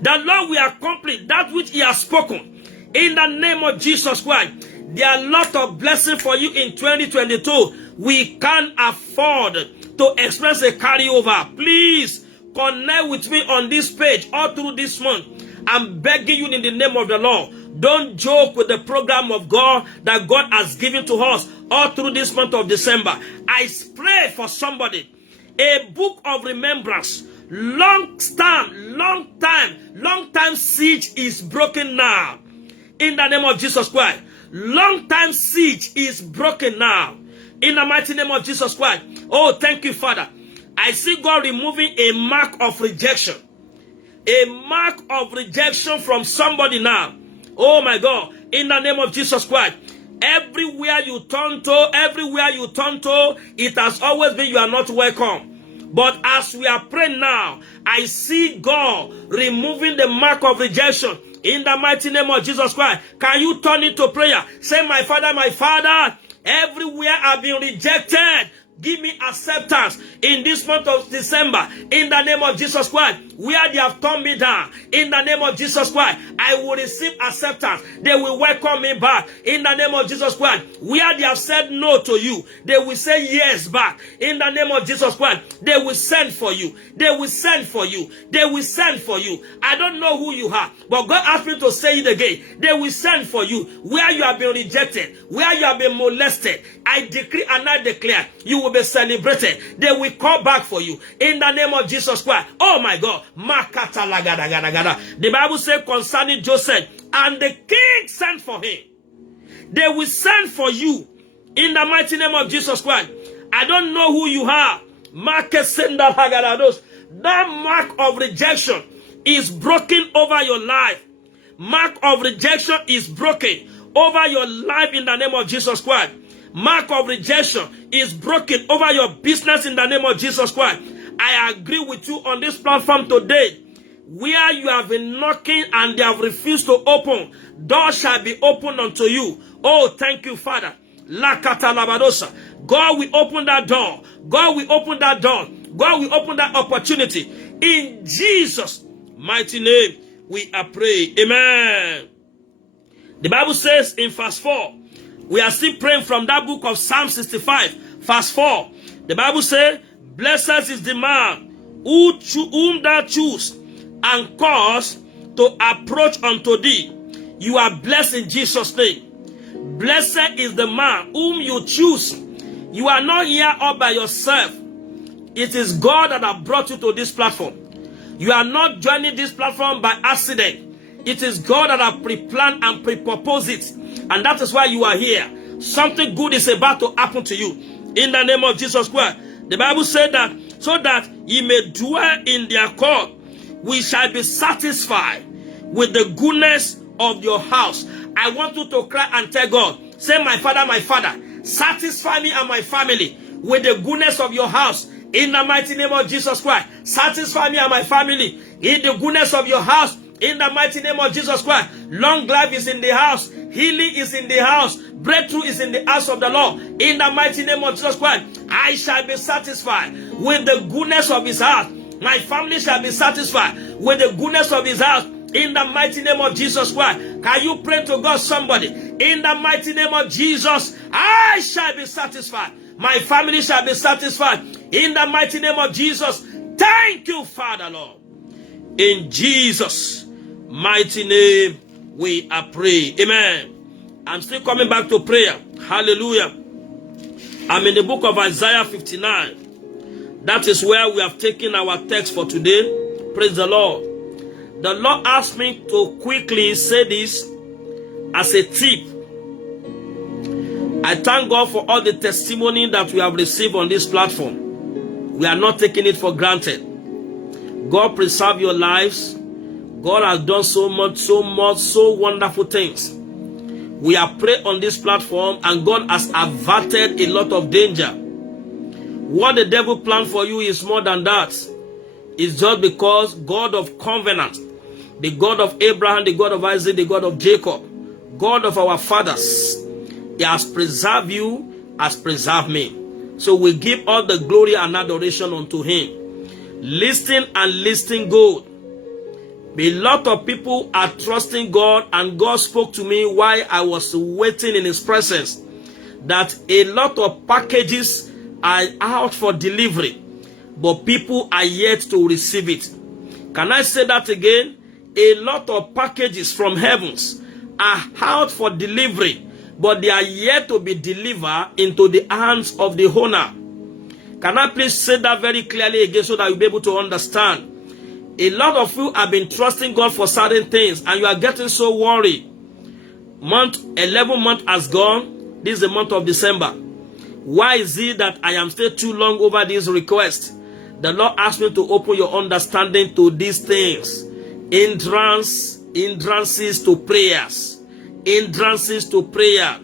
The Lord will accomplish that which he has spoken. In the name of Jesus Christ, there are a lot of blessings for you in 2022. We can't afford to express a carryover. Please connect with me on this page all through this month. I'm begging you in the name of the Lord. Don't joke with the program of God that God has given to us all through this month of December. I pray for somebody. A book of remembrance. Long time siege is broken now. In the name of Jesus Christ. Long time siege is broken now. In the mighty name of Jesus Christ. Oh, thank you, Father. I see God removing a mark of rejection. A mark of rejection from somebody now. Oh my God. In the name of Jesus Christ. Everywhere you turn to, it has always been you are not welcome. But as we are praying now, I see God removing the mark of rejection. In the mighty name of Jesus Christ. Can you turn into prayer? Say, my Father, everywhere I've been rejected, give me acceptance in this month of December. In the name of Jesus Christ. Where they have turned me down. In the name of Jesus Christ. I will receive acceptance. They will welcome me back. In the name of Jesus Christ. Where they have said no to you. They will say yes back. In the name of Jesus Christ. They will send for you. They will send for you. They will send for you. I don't know who you are. But God asked me to say it again. They will send for you. Where you have been rejected. Where you have been molested. I decree and I declare. You will be celebrated. They will call back for you. In the name of Jesus Christ. Oh my God. The Bible says concerning Joseph, and the king sent for him. They will send for you. In the mighty name of Jesus Christ. I don't know who you are. That mark of rejection is broken over your life. Mark of rejection is broken over your life in the name of Jesus Christ. Mark of rejection is broken over your business in the name of Jesus Christ. I agree with you on this platform today. Where you have been knocking and they have refused to open, doors shall be opened unto you. Oh, thank you, Father. Lakata labadosa. God will open that door. God will open that door. God will open that opportunity. In Jesus' mighty name, we are praying. Amen. The Bible says in verse 4, we are still praying from that book of Psalm 65, verse 4. The Bible says, blessed is the man whom thou choose and cause to approach unto thee. You are blessed in Jesus' name. Blessed is the man whom you choose. You are not here all by yourself. It is God that has brought you to this platform. You are not joining this platform by accident. It is God that has pre-planned and pre-proposed it. And that is why you are here. Something good is about to happen to you. In the name of Jesus Christ. The Bible said that so that he may dwell in their court. We shall be satisfied with the goodness of your house. I want you to cry and tell God, say, my Father, satisfy me and my family with the goodness of your house. In the mighty name of Jesus Christ, satisfy me and my family in the goodness of your house. In the mighty name of Jesus Christ, long life is in the house. Healing is in the house. Breakthrough is in the house of the Lord. In the mighty name of Jesus Christ, I shall be satisfied with the goodness of his house. My family shall be satisfied with the goodness of his house. In the mighty name of Jesus Christ. Can you pray to God, somebody? In the mighty name of Jesus, I shall be satisfied. My family shall be satisfied. In the mighty name of Jesus. Thank you, Father, Lord. In Jesus' mighty name, we are praying. Amen. I'm still coming back to prayer. Hallelujah. I'm in the book of Isaiah 59. That is where we have taken our text for today. Praise the Lord. The Lord asked me to quickly say this as a tip. I thank God for all the testimony that we have received on this platform. We are not taking it for granted. God preserve your lives. God has done so wonderful things. We have prayed on this platform and God has averted a lot of danger. What the devil planned for you is more than that. It's just because God of covenant, the God of Abraham, the God of Isaac, the God of Jacob, God of our fathers, he has preserved you, has preserved me. So we give all the glory and adoration unto him. Listen and listen good. A lot of people are trusting God, and God spoke to me while I was waiting in his presence that a lot of packages are out for delivery, but people are yet to receive it. Can I say that again? A lot of packages from heavens are out for delivery, but they are yet to be delivered into the hands of the owner. Can I please say that very clearly again so that you'll be able to understand? A lot of you have been trusting God for certain things and you are getting so worried. 11 month has gone. This is the month of December. Why is it that I am still too long over this request? The Lord asked me to open your understanding to these things. Hindrances to prayers. Hindrances to prayer.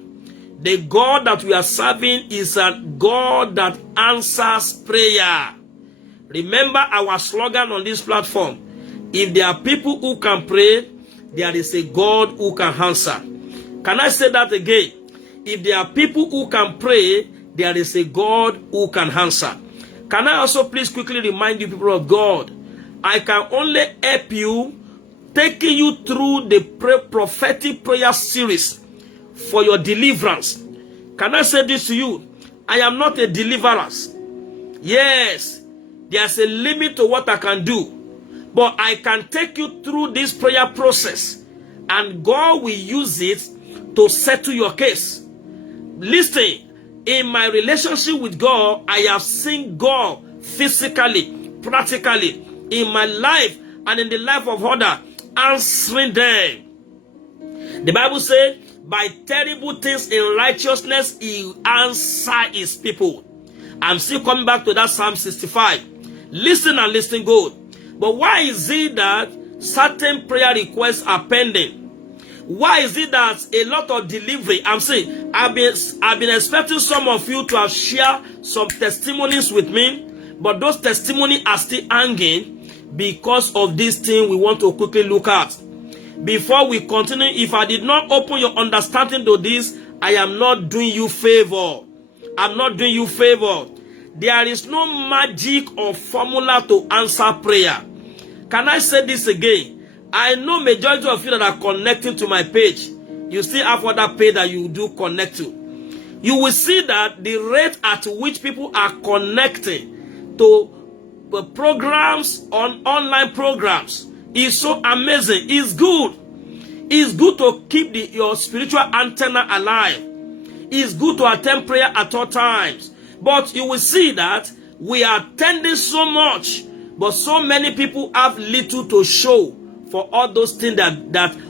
The God that we are serving is a God that answers prayer. Remember our slogan on this platform. If there are people who can pray, there is a God who can answer. Can I say that again? If there are people who can pray, there is a God who can answer. Can I also please quickly remind you, people of God, I can only help you, taking you through the prophetic prayer series for your deliverance. Can I say this to you? I am not a deliverer. Yes, there's a limit to what I can do. But I can take you through this prayer process. And God will use it to settle your case. Listen, in my relationship with God, I have seen God physically, practically, in my life and in the life of others, answering them. The Bible says, by terrible things in righteousness, he answers his people. I'm still coming back to that Psalm 65. Listen and listen good. But why is it that certain prayer requests are pending? Why is it that a lot of delivery? I'm saying, I've been expecting some of you to have shared some testimonies with me, but those testimonies are still hanging because of this thing we want to quickly look at. Before we continue, if I did not open your understanding to this, I am not doing you favor. I'm not doing you favor. There is no magic or formula to answer prayer. Can I say this again? I know majority of you that are connecting to my page, you still have other page that you do connect to. You will see that the rate at which people are connecting to the programs, on online programs, is so amazing. It's good. It's good to keep your spiritual antenna alive. It's good to attend prayer at all times. But you will see that we are attending so much, but so many people have little to show for all those things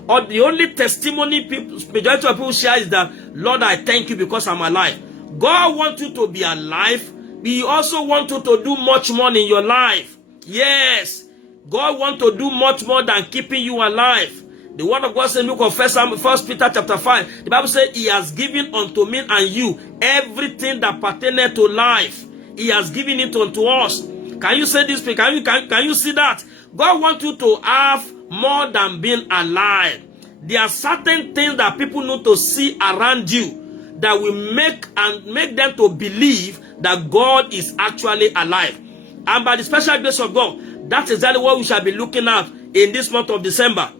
or the only testimony majority of people share is that, Lord, I thank you because I'm alive. God wants you to be alive He also wants you to do much more in your life. Yes, God wants to do much more than keeping you alive. The word of God says in the book of 1 Peter chapter 5, the Bible says, He has given unto me and you everything that pertaineth to life. He has given it unto us. Can you say this? Can you see that? God wants you to have more than being alive. There are certain things that people need to see around you that will make them to believe that God is actually alive. And by the special grace of God, that's exactly what we shall be looking at in this month of December.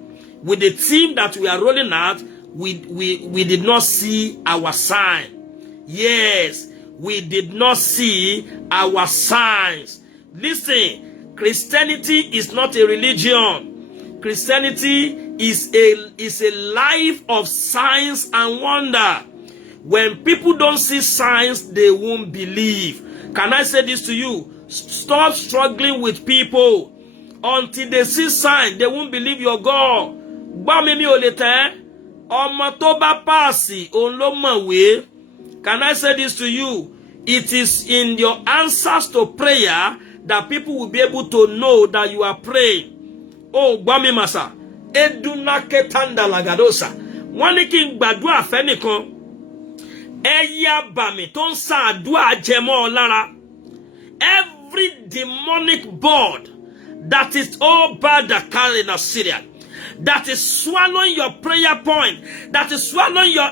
With the theme that we are rolling out, we did not see our sign. Yes, we did not see our signs. Listen, Christianity is not a religion. Christianity is a life of signs and wonder. When people don't see signs, they won't believe. Can I say this to you? Stop struggling with people. Until they see signs, they won't believe your God. Can I say this to you? It is in your answers to prayer that people will be able to know that you are praying. Oh, Gbami Masa. Eduna ketanda lagadosa. Wani ki gbadua fenikan. Eya bami ton sa adua jemo lara. Every demonic board that is all bad that carry in Assyria, that is swallowing your prayer point, that is swallowing your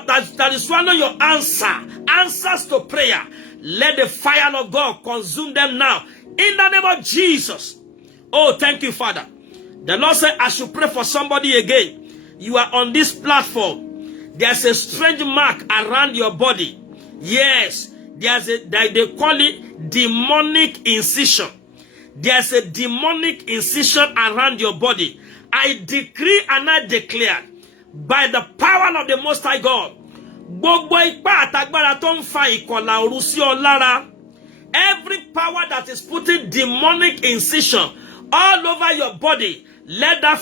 answers to prayer. Let the fire of God consume them now in the name of Jesus. Oh, thank you, Father. The Lord said I should pray for somebody again. You are on this platform. There's a strange mark around your body. Yes, they call it demonic incision. There's a demonic incision around your body. I decree and I declare by the power of the Most High God, every power that is putting demonic incision all over your body, let that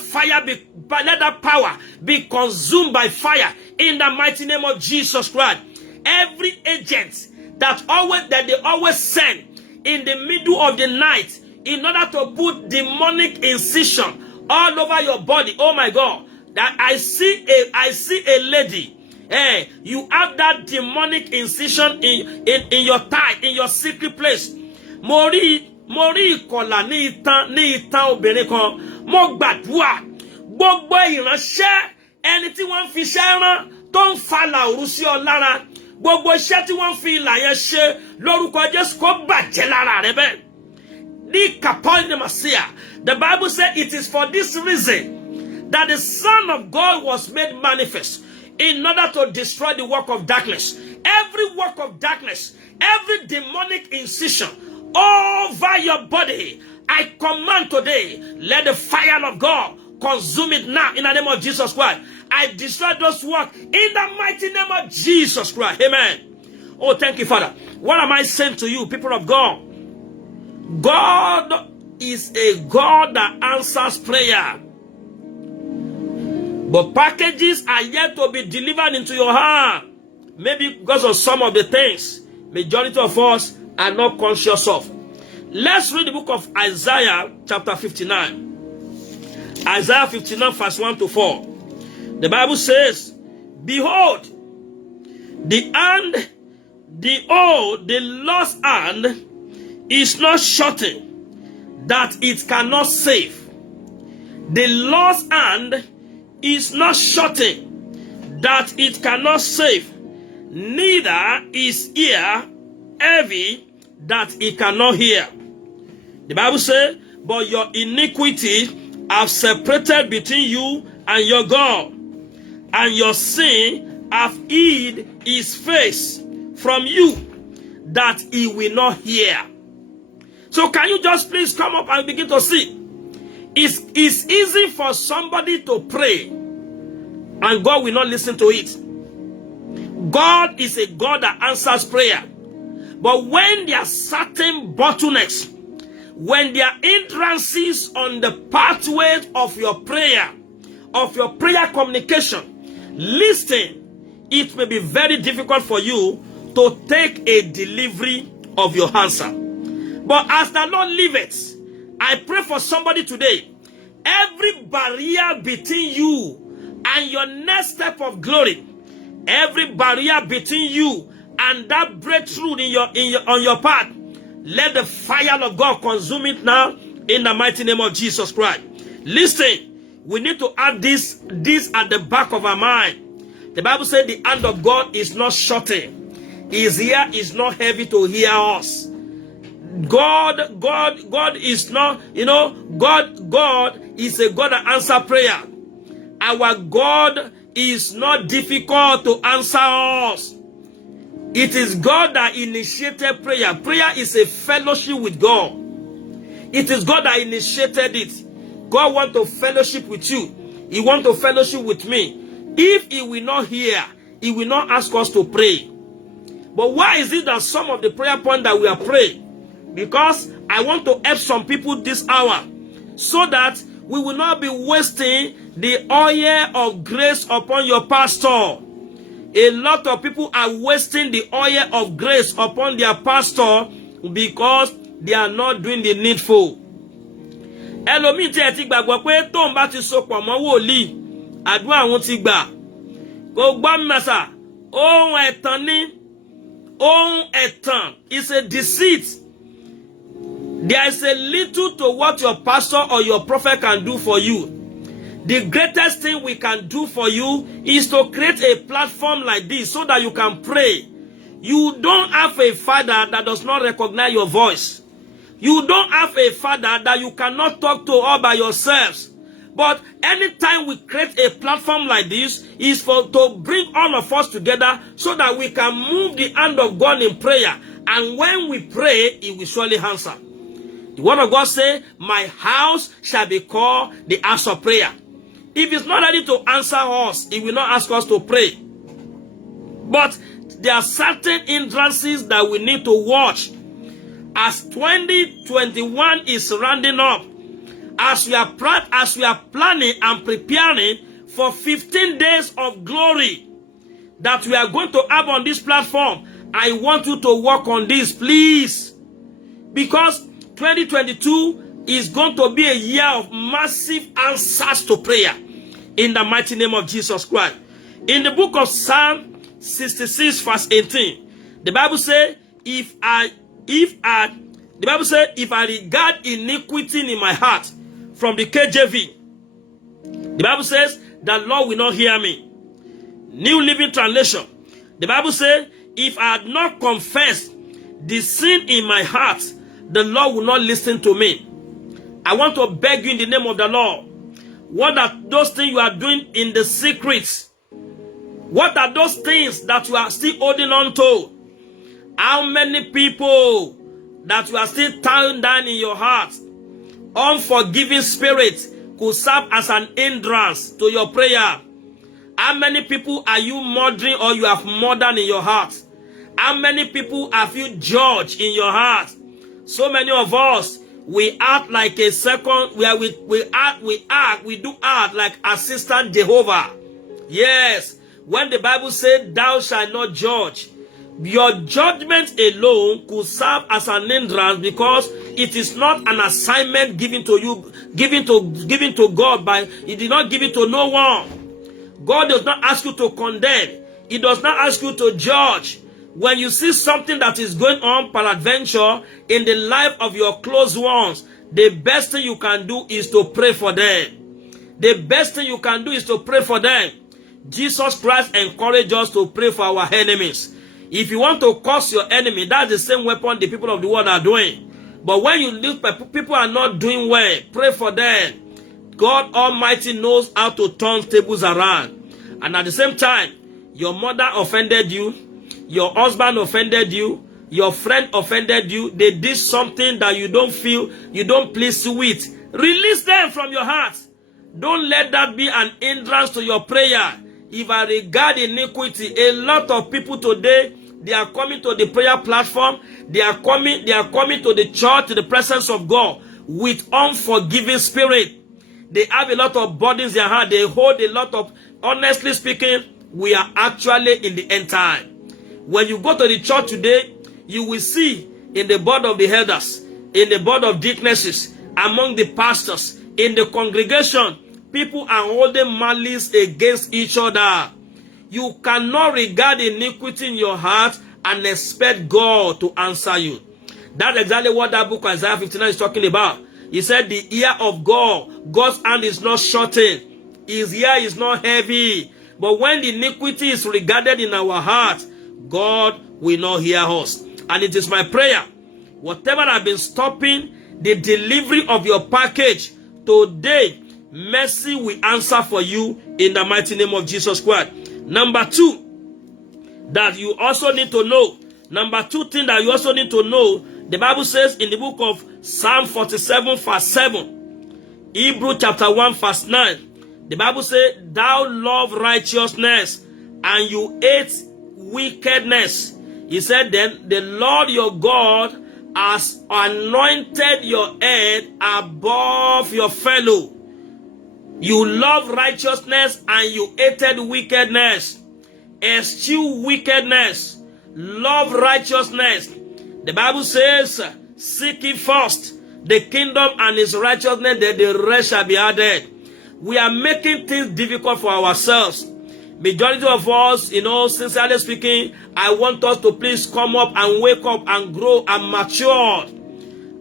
power be consumed by fire in the mighty name of Jesus Christ. Every agent that they always send in the middle of the night in order to put demonic incision all over your body. Oh my God, that I see a lady. Hey, you have that demonic incision in your thigh, in your secret place. Mori ikola ni itan obìnrin kan. Mo gbàdúrà gbogbo ìránṣẹ́ ẹni tí wọ́n fi iṣẹ́ rán tó ń fa làrú sí ọ lára. Gbogbo iṣẹ́ tí wọ́n fi ìlà yẹn ṣe lórúkọ Jésù kó bàjẹ́ lára rẹ bẹ́ẹ̀. The Bible says it is for this reason that the Son of God was made manifest in order to destroy the work of darkness. Every work of darkness, every demonic incision over your body, I command today, let the fire of God consume it now in the name of Jesus Christ. I destroy those works in the mighty name of Jesus Christ. Amen. Oh, thank you, Father. What am I saying to you, people of God? God is a God that answers prayer. But packages are yet to be delivered into your hand. Maybe because of some of the things majority of us are not conscious of. Let's read the book of Isaiah chapter 59. Isaiah 59 verse 1 to 4. The Bible says, behold, the Lord's hand is not shortened that it cannot save. The Lord's hand is not shortened that it cannot save, neither is ear heavy that it cannot hear. The Bible says, but your iniquity have separated between you and your God, and your sin have hid his face from you, that he will not hear. So can you just please come up and begin to see? It's easy for somebody to pray and God will not listen to it. God is a God that answers prayer. But when there are certain bottlenecks, when there are hindrances on the pathway of your prayer communication, listen, it may be very difficult for you to take a delivery of your answer. But as the Lord liveth, I pray for somebody today. Every barrier between you and your next step of glory, every barrier between you and that breakthrough on your path, let the fire of God consume it now in the mighty name of Jesus Christ. Listen, we need to add this at the back of our mind. The Bible said the hand of God is not shortened. His ear is not heavy to hear us. God is not, God is a God that answers prayer. Our God is not difficult to answer us. It is God that initiated prayer. Prayer is a fellowship with God. It is God that initiated it. God wants to fellowship with you. He wants to fellowship with me. If He will not hear, He will not ask us to pray. But why is it that some of the prayer points that we are praying? Because I want to help some people this hour, so that we will not be wasting the oil of grace upon your pastor. A lot of people are wasting the oil of grace upon their pastor because they are not doing the needful. Ẹlòmíì tí ẹ ti gbàgbọ́ pé tóun bá ti sopọ̀ mọ́ wòlíì, àdúrà àwọn ti gbà. Kò gbọ́ mẹ́sà, ohun ẹ̀tàn ni, ohun ẹ̀tàn is a deceit. There is a little to what your pastor or your prophet can do for you. The greatest thing we can do for you is to create a platform like this so that you can pray. You don't have a father that does not recognize your voice. You don't have a father that you cannot talk to all by yourselves. But anytime we create a platform like this, is to bring all of us together so that we can move the hand of God in prayer. And when we pray, He will surely answer. The word of God says, my house shall be called the house of prayer. If He's not ready to answer us, He will not ask us to pray. But there are certain hindrances that we need to watch. As 2021 is rounding up, as we are planning and preparing for 15 days of glory that we are going to have on this platform, I want you to work on this, please. Because 2022 is going to be a year of massive answers to prayer in the mighty name of Jesus Christ. In the book of Psalm 66 verse 18, the Bible says, if I regard iniquity in my heart, from the KJV, the Bible says, the Lord will not hear me. New Living Translation, the Bible says, if I had not confessed the sin in my heart, the Lord will not listen to me. I want to beg you in the name of the Lord. What are those things you are doing in the secrets? What are those things that you are still holding on to? How many people that you are still tying down in your heart? Unforgiving spirit could serve as an hindrance to your prayer. How many people are you murdering or you have murdered in your heart? How many people have you judged in your heart? So many of us, we act like a second, where we do act like assistant Jehovah. Yes, when the Bible said, thou shalt not judge, your judgment alone could serve as an hindrance, because it is not an assignment given to you, given to God by, He did not give it to no one. God does not ask you to condemn. He does not ask you to judge. When you see something that is going on peradventure in the life of your close ones, the best thing you can do is to pray for them. The best thing you can do is to pray for them. Jesus Christ encouraged us to pray for our enemies. If you want to curse your enemy, that's the same weapon the people of the world are doing. But when you look at people are not doing well, pray for them. God Almighty knows how to turn tables around. And at the same time, your mother offended you, your husband offended you, your friend offended you, they did something that you don't feel, you don't please with. Release them from your heart. Don't let that be an hindrance to your prayer. If I regard iniquity, a lot of people today, they are coming to the prayer platform, they are coming to the church, to the presence of God with unforgiving spirit. They have a lot of burdens in their heart. They hold a lot of, honestly speaking, we are actually in the end time. When you go to the church today, you will see in the board of the elders, in the board of deaconesses, among the pastors, in the congregation, people are holding malice against each other. You cannot regard iniquity in your heart and expect God to answer you. That's exactly what that book Isaiah 59 is talking about. He said the ear of God, God's hand is not shortened. His ear is not heavy. But when the iniquity is regarded in our heart, God will not hear us. And it is my prayer, whatever has been stopping the delivery of your package, today, mercy will answer for you in the mighty name of Jesus Christ. Number two, that you also need to know. Number two thing that you also need to know, the Bible says in the book of Psalm 47 verse 7, Hebrew chapter 1 verse 9, the Bible says, thou love righteousness and you hate wickedness. He said, then the Lord your God has anointed your head above your fellow. You love righteousness and you hated wickedness. Eschew wickedness. Love righteousness. The Bible says, seek ye first the kingdom and his righteousness, that the rest shall be added. We are making things difficult for ourselves. Majority of us, sincerely speaking, I want us to please come up and wake up and grow and mature.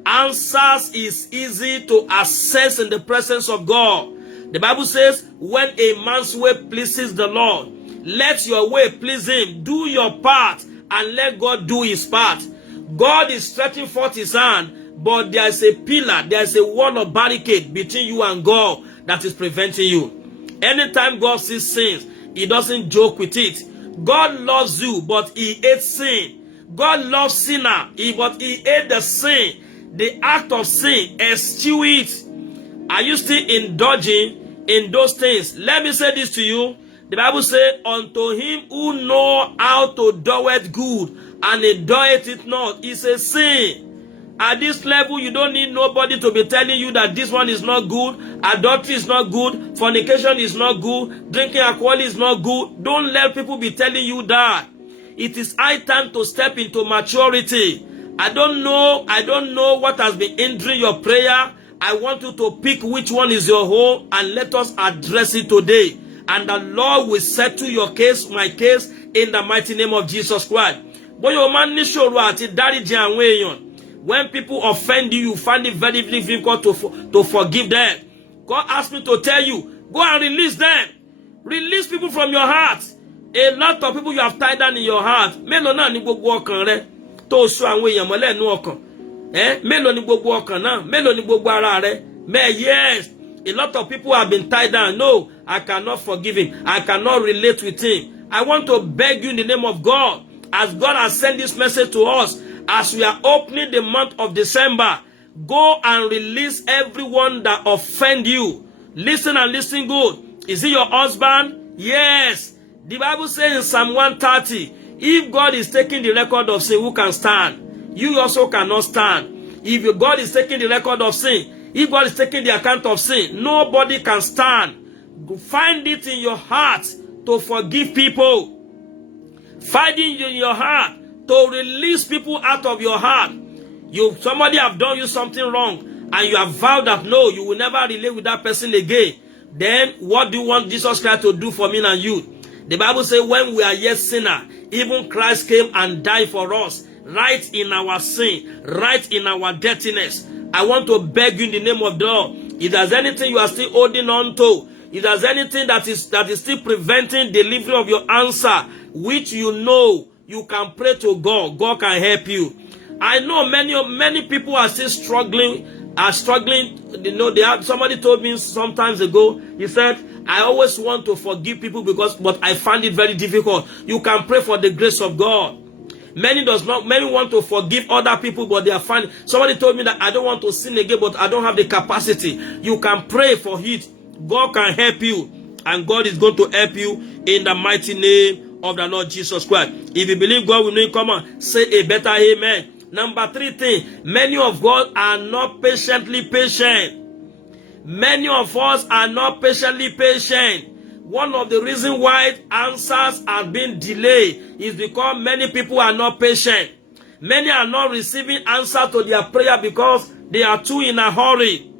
Answers is easy to access in the presence of God. The Bible says, when a man's way pleases the Lord, let your way please him. Do your part and let God do his part. God is stretching forth his hand, but there is a pillar, there is a wall of barricade between you and God that is preventing you. Anytime God sees sins, he doesn't joke with it. God loves you, but he hates sin. God loves sinner, but he hates the sin. The act of sin, eschew it. Are you still indulging in those things? Let me say this to you. The Bible says, unto him who know how to do it good and he doeth it not, is a sin. At this level, you don't need nobody to be telling you that this one is not good, adultery is not good, fornication is not good, drinking alcohol is not good. Don't let people be telling you that. It is high time to step into maturity. I don't know what has been hindering your prayer. I want you to pick which one is your home and let us address it today. And the Lord will settle your case, my case, in the mighty name of Jesus Christ. When people offend you, you find it very difficult to forgive them. God asked me to tell you, go and release them. Release people from your heart. A lot of people you have tied down in your heart. Mélòó náà ni gbogbo ọkàn rẹ tó sọ àwọn èèyàn mọ́lẹ̀ nínú ọkàn. Mélòó ni gbogbo ọkàn náà? Mélòó ni gbogbo ara rẹ? Yes, a lot of people have been tied down. No, I cannot forgive him. I cannot relate with him. I want to beg you in the name of God, as God has sent this message to us, as we are opening the month of December, go and release everyone that offend you. Listen and listen good. Is it your husband? Yes. The Bible says in Psalm 130, if God is taking the record of sin, who can stand? You also cannot stand. If God is taking the record of sin, if God is taking the account of sin, nobody can stand. Find it in your heart to forgive people. Find it in your heart to release people out of your heart. Somebody have done you something wrong and you have vowed that no, you will never relate with that person again. Then what do you want Jesus Christ to do for me and you? The Bible says when we are yet sinner, even Christ came and died for us, right in our sin, right in our dirtiness. I want to beg you in the name of the Lord, if there's anything you are still holding on to, if there's anything that is still preventing delivery of your answer, which you can pray to God. God can help you. I know many people are still struggling. Somebody told me sometimes ago, he said, I always want to forgive people but I find it very difficult. You can pray for the grace of God. Many want to forgive other people, but they are finding. Somebody told me that I don't want to sin again, but I don't have the capacity. You can pray for it. God can help you, and God is going to help you in the mighty name of the Lord Jesus Christ. If you believe God will know, come on, say a better amen. Number 3 thing, many of us are not patiently patient. Many of us are not patiently patient. One of the reasons why answers are being delayed is because many people are not patient. Many are not receiving answer to their prayer because they are too in a hurry.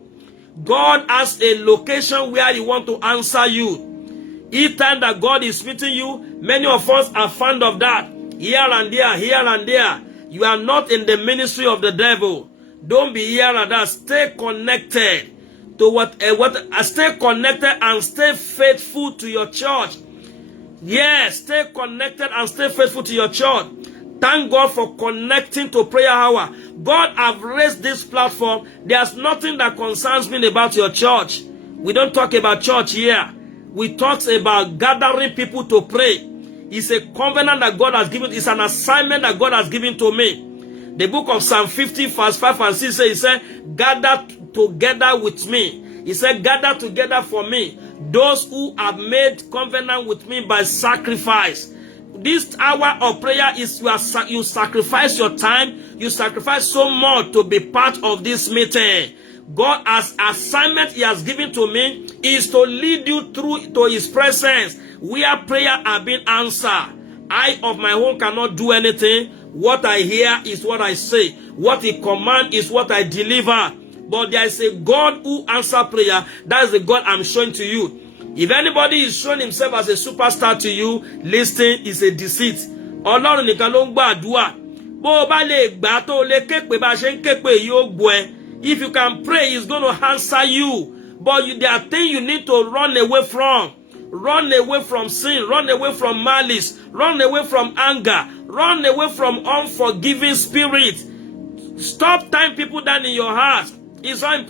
God has a location where He wants to answer you. Each time that God is meeting you, many of us are fond of that. Here and there, here and there. You are not in the ministry of the devil. Don't be here and there. Stay connected to stay connected and stay faithful to your church. Yes, stay connected and stay faithful to your church. Thank God for connecting to prayer hour. God have raised this platform. There's nothing that concerns me about your church. We don't talk about church here. We talk about gathering people to pray. It's a covenant that God has given. It's an assignment that God has given to me. The book of Psalm 50 verse 5 and 6 says, He said, gather together with me. He said, gather together for me those who have made covenant with me by sacrifice. This hour of prayer is you sacrifice your time, you sacrifice so much to be part of this meeting. God as assignment He has given to me is to lead you through to His presence where prayer are being answered. I of my own cannot do anything. What I hear is what I say. What He commands is what I deliver. But there is a God who answers prayer. That is the God I'm showing to you. If anybody is showing himself as a superstar to you, listen, is a deceit. Ọlọ́run nìkan ló ń gbàdúrà. Bó o bá lè gbà tó o lè képe bá a ṣe ń képe yóò gbọ́ ẹ. If you can pray, He's going to answer you. But there are things you need to run away from. Run away from sin. Run away from malice. Run away from anger. Run away from unforgiving spirit. Stop tying people down in your heart.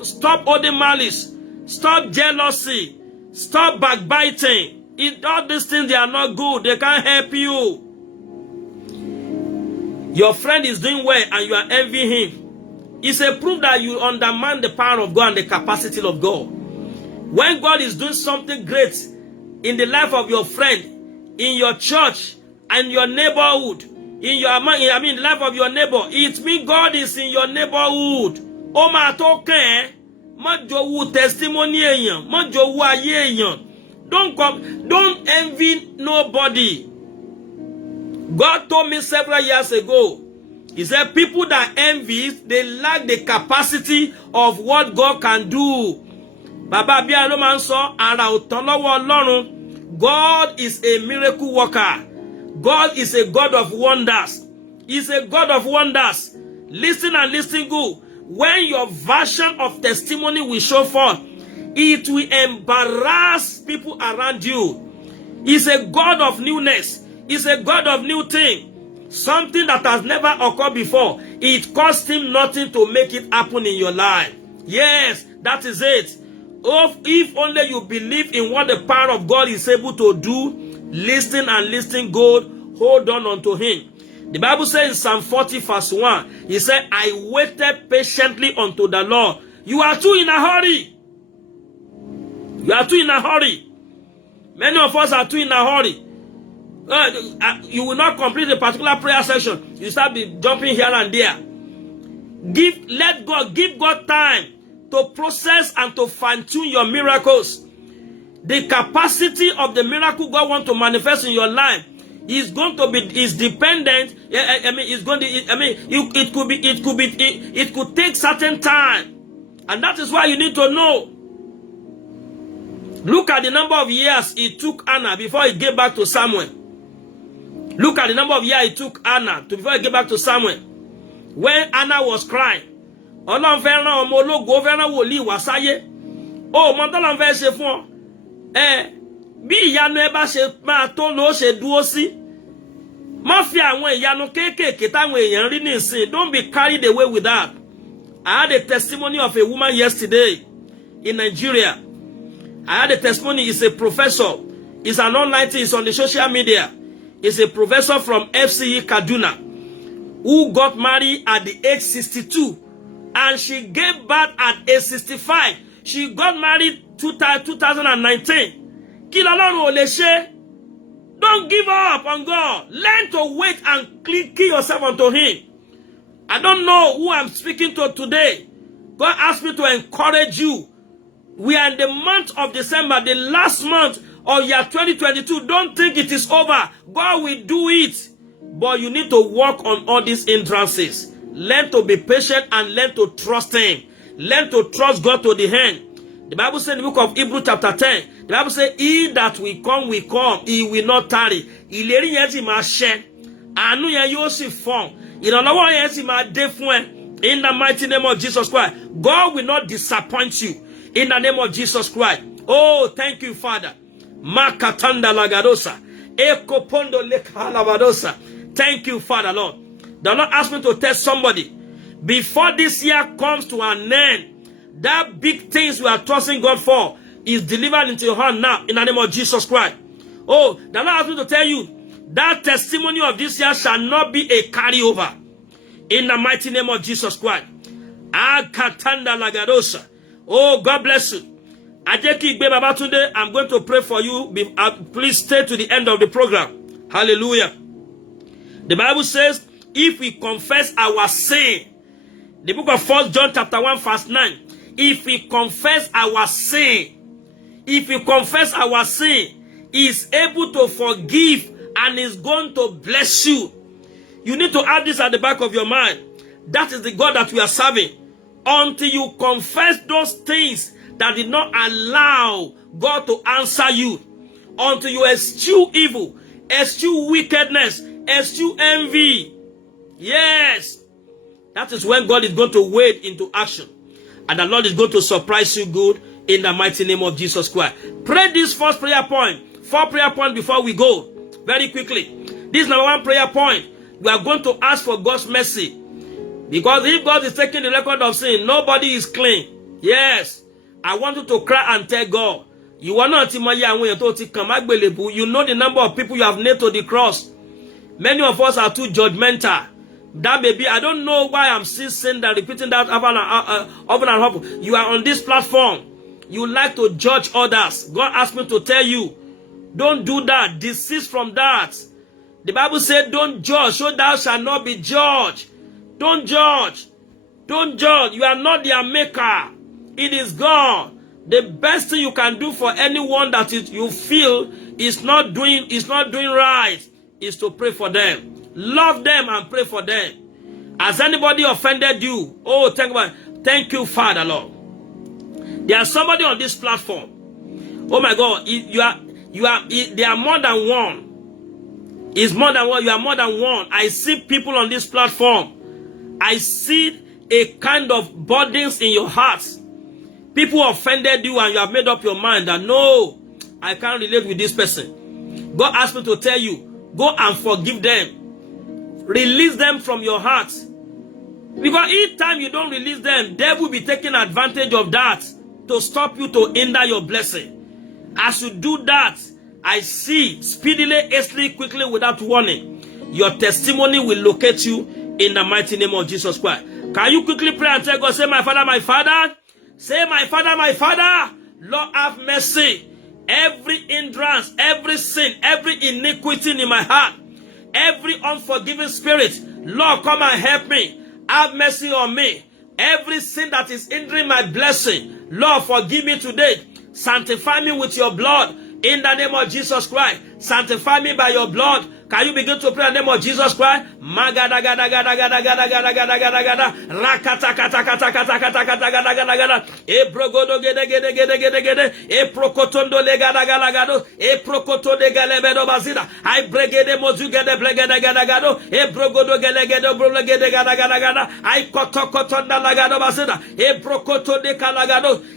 Stop holding malice. Stop jealousy. Stop backbiting. All these things, they are not good. They can't help you. Your friend is doing well and you are envying him. It's a proof that you undermine the power of God and the capacity of God. When God is doing something great in the life of your friend, in your church, and your neighborhood, the life of your neighbor, it means God is in your neighborhood. Ó máa tó kàn ẹ́, má jowú testimony èèyàn, má jowú ayé èèyàn. Don't envy nobody. God told me several years ago, He said, people that envy, they lack the capacity of what God can do. Baba Bia ló máa ń sọ, ara ò tán lọ́wọ́ Ọlọ́run. God is a miracle worker. God is a God of wonders. He's a God of wonders. Listen and listen good. When your version of testimony will show forth, it will embarrass people around you. He's a God of newness. He's a God of new thing. Something that has never occurred before. It cost Him nothing to make it happen in your life. Yes, that is it. If only you believe in what the power of God is able to do, listen and listen good, hold on unto Him. The Bible says in Psalm 40 verse 1, He said, I waited patiently unto the Lord. You are too in a hurry. You are too in a hurry. Many of us are too in a hurry. You will not complete a particular prayer session. You start jumping here and there. Let God, give God time to process and to fine-tune your miracles. The capacity of the miracle God wants to manifest in your life is dependent. It could take certain time, and that is why you need to know. Look at the number of years it took Anna before he gave back to Samuel. Look at the number of years it took Anna before he gave back to Samuel. When Anna was crying, Ọlọ́run fẹ́ rán ọmọ ológo, fẹ́ rán wòlíì wá sáyé. Ó mọ t'Ọlọ́run fẹ́ ṣe fún ọ. Bí ìyanu ẹ bá ṣe máa tó ló ṣe dúró sí. Má fi àwọn ìyanu kéékèèké táwọn èèyàn rí nísìn. Don't be carried away with that. I had a testimony of a woman yesterday in Nigeria. I had a testimony. He's a professor. He's an online thing. He's on the social media. He's a professor from FCE Kaduna who got married at the age 62 and she gave birth at age 65. She got married 2019. Kí l'Ọlọ́run ò lè ṣe. Don't give up on God. Learn to wait and key yourself unto Him. I don't know who I'm speaking to today. God asked me to encourage you. We are in the month of December, the last month of year 2022. Don't think it is over. God will do it. But you need to work on all these hindrances. Learn to be patient and learn to trust him. Learn to trust God to the end. The Bible says in the book of Hebrews chapter 10, the Bible says, he that will come, he will not tarry. Ìlérí yẹn sì máa ṣẹ. Àánú yẹn yóò sì fọ́n. Ìrànlọ́wọ́ yẹn sì máa dé fún ẹ. In the mighty name of Jesus Christ. God will not disappoint you. In the name of Jesus Christ. Oh, thank you, Father. Makatanda lagadosa. Ekopondo lekalavadosa. Thank you, Father, Lord. The Lord asked me to tell somebody, before this year comes to an end, that big things we are trusting God for is delivered into your hand now in the name of Jesus Christ. Oh, the Lord asked me to tell you, that testimony of this year shall not be a carryover in the mighty name of Jesus Christ. Akatanda lagadosa. Oh, God bless you. Ajeki Igbe Babatunde, I'm going to pray for you. Please stay to the end of the program. Hallelujah. The Bible says, if we confess our sin, the book of 1 John chapter 1 verse 9, if we confess our sin, he is able to forgive and is going to bless you. You need to add this at the back of your mind. That is the God that we are serving. Until you confess those things that did not allow God to answer you, until you eschew evil, eschew wickedness, eschew envy, yes, that is when God is going to wade into action. And the Lord is going to surprise you good in the mighty name of Jesus Christ. Pray this first prayer point. 4 prayer points before we go. Very quickly. This number 1 prayer point. We are going to ask for God's mercy. Because if God is taking the record of sin, nobody is clean. Yes. I want you to cry and tell God. You are not you know the number of people you have nailed to the cross. Many of us are too judgmental. That may be, I don't know why I'm still saying that, repeating that over and over. You are on this platform. You like to judge others. God asked me to tell you, don't do that. Desist from that. The Bible said, don't judge, so thou shalt not be judged. Don't judge. Don't judge. You are not their maker. It is God. The best thing you can do for anyone that you feel is not doing right is to pray for them. Love them and pray for them. Has anybody offended you? Oh, thank you, Father, Lord. There's somebody on this platform. Oh my God, they are more than one. It's more than one. You are more than one. I see people on this platform. I see a kind of burdens in your hearts. People offended you and you have made up your mind that no, I can't relate with this person. God asked me to tell you, go and forgive them. Release them from your heart. Because each time you don't release them, they will be taking advantage of that to stop you, to hinder your blessing. As you do that, I see speedily, hastily, quickly, without warning, your testimony will locate you in the mighty name of Jesus Christ. Can you quickly pray and tell God, say, my Father, my Father. Say, my Father, my Father. Lord, have mercy. Every hindrance, every sin, every iniquity in my heart, every unforgiving spirit, Lord, come and help me. Have mercy on me. Every sin that is hindering my blessing, Lord, forgive me today. Sanctify me with your blood in the name of Jesus Christ. Sanctify me by your blood. Can you begin to pray in the name of Jesus Christ?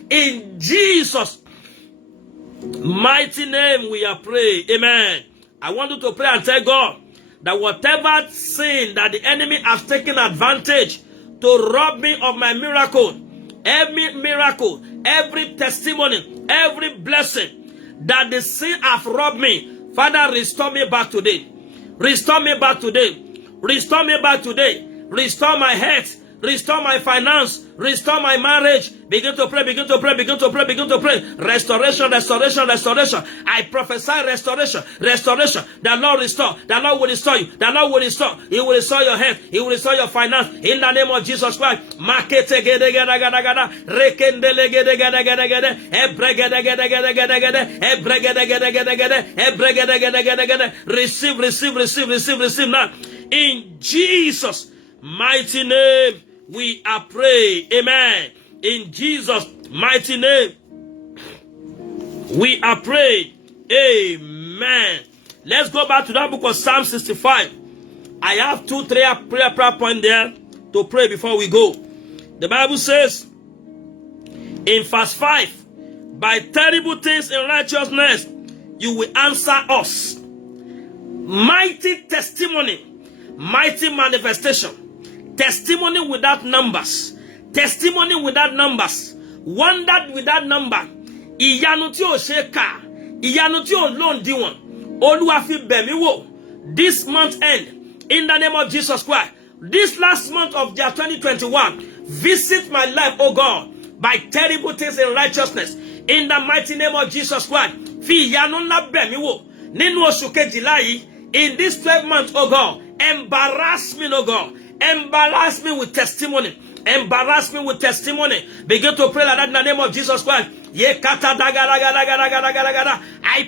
In Jesus' mighty name we are praying. Amen. I want you to pray and tell God that whatever sin that the enemy has taken advantage to rob me of my miracle, every testimony, every blessing that the sin have robbed me, Father, restore me back today. Restore me back today. Restore me back today. Restore my health. Restore my finance. Restore my marriage. Begin to pray, begin to pray, begin to pray, begin to pray. Restoration, restoration, restoration. I prophesy restoration, restoration. The Lord restore. The Lord will restore you. The Lord will restore. He will restore your health. He will restore your finance. In the name of Jesus Christ. Receive, receive, receive, receive, receive now. In Jesus' mighty name, we are praying. Amen. In Jesus' mighty name, we are praying. Amen. Let's go back to that book of Psalm 65. I have 2 prayer points there to pray before we go. The Bible says in verse 5, by terrible things in righteousness, you will answer us. Mighty testimony, mighty manifestation, testimony without numbers, testimony without numbers, wonder without number, ìyanu tí ò ṣe kà, ìyanu tí ò lóǹdíwọ̀n, Olúwa fi bẹ̀ mí wò. This month end, in the name of Jesus Christ, this last month of year 2021, visit my life, oh God, by terrible things in righteousness, in the mighty name of Jesus Christ. Fi ìyanu ńlá bẹ̀ mí wò nínú oṣù kejìlá yìí, in this 12 months, oh God. Embarrass me, oh God. Embarrass me with testimony. Embarrass me with testimony. Begin to pray like that in the name of Jesus Christ. I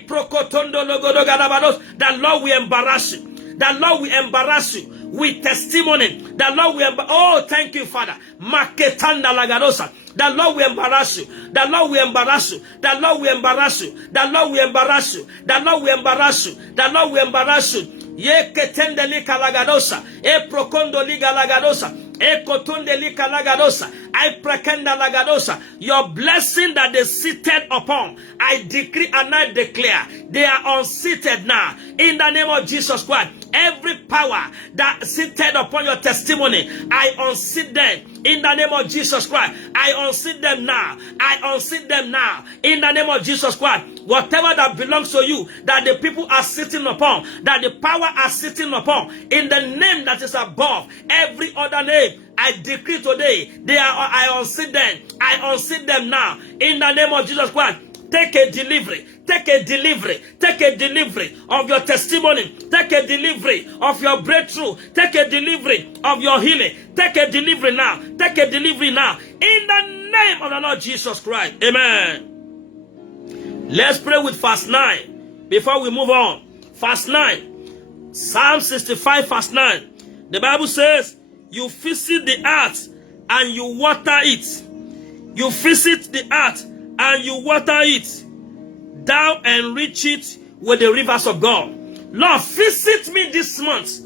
prokotondo logodogadavados. The Lord will embarrass you. The Lord will embarrass you with testimony. The Lord will oh, thank you, Father. Maketanda lagadosa. The Lord will embarrass you. The Lord will embarrass you. The Lord will embarrass you. The Lord will embarrass you. The Lord will embarrass you. The Lord will embarrass you. Ye ketende lika lagadosa. E prokondo liga lagadosa. E kotunde lika lagadosa. I prekenda lagadosa. Your blessing that they seated upon, I decree and I declare, they are unseated now. In the name of Jesus Christ. Every power that seated upon your testimony, I unseat them. In the name of Jesus Christ. I unseat them now. I unseat them now. In the name of Jesus Christ. Whatever that belongs to you, that the people are sitting upon, that the power are sitting upon, in the name that is above every other name, I decree today, I unseat them. I unseat them now. In the name of Jesus Christ. Take a delivery. Take a delivery. Take a delivery of your testimony. Take a delivery of your breakthrough. Take a delivery of your healing. Take a delivery now. Take a delivery now. In the name of the Lord Jesus Christ. Amen. Let's pray with verse 9 before we move on. Verse 9. Psalm 65 verse 9. The Bible says, you visit the earth and you water it. You visit the earth and you water it. Thou enrich it with the rivers of God. Lord, visit me this month.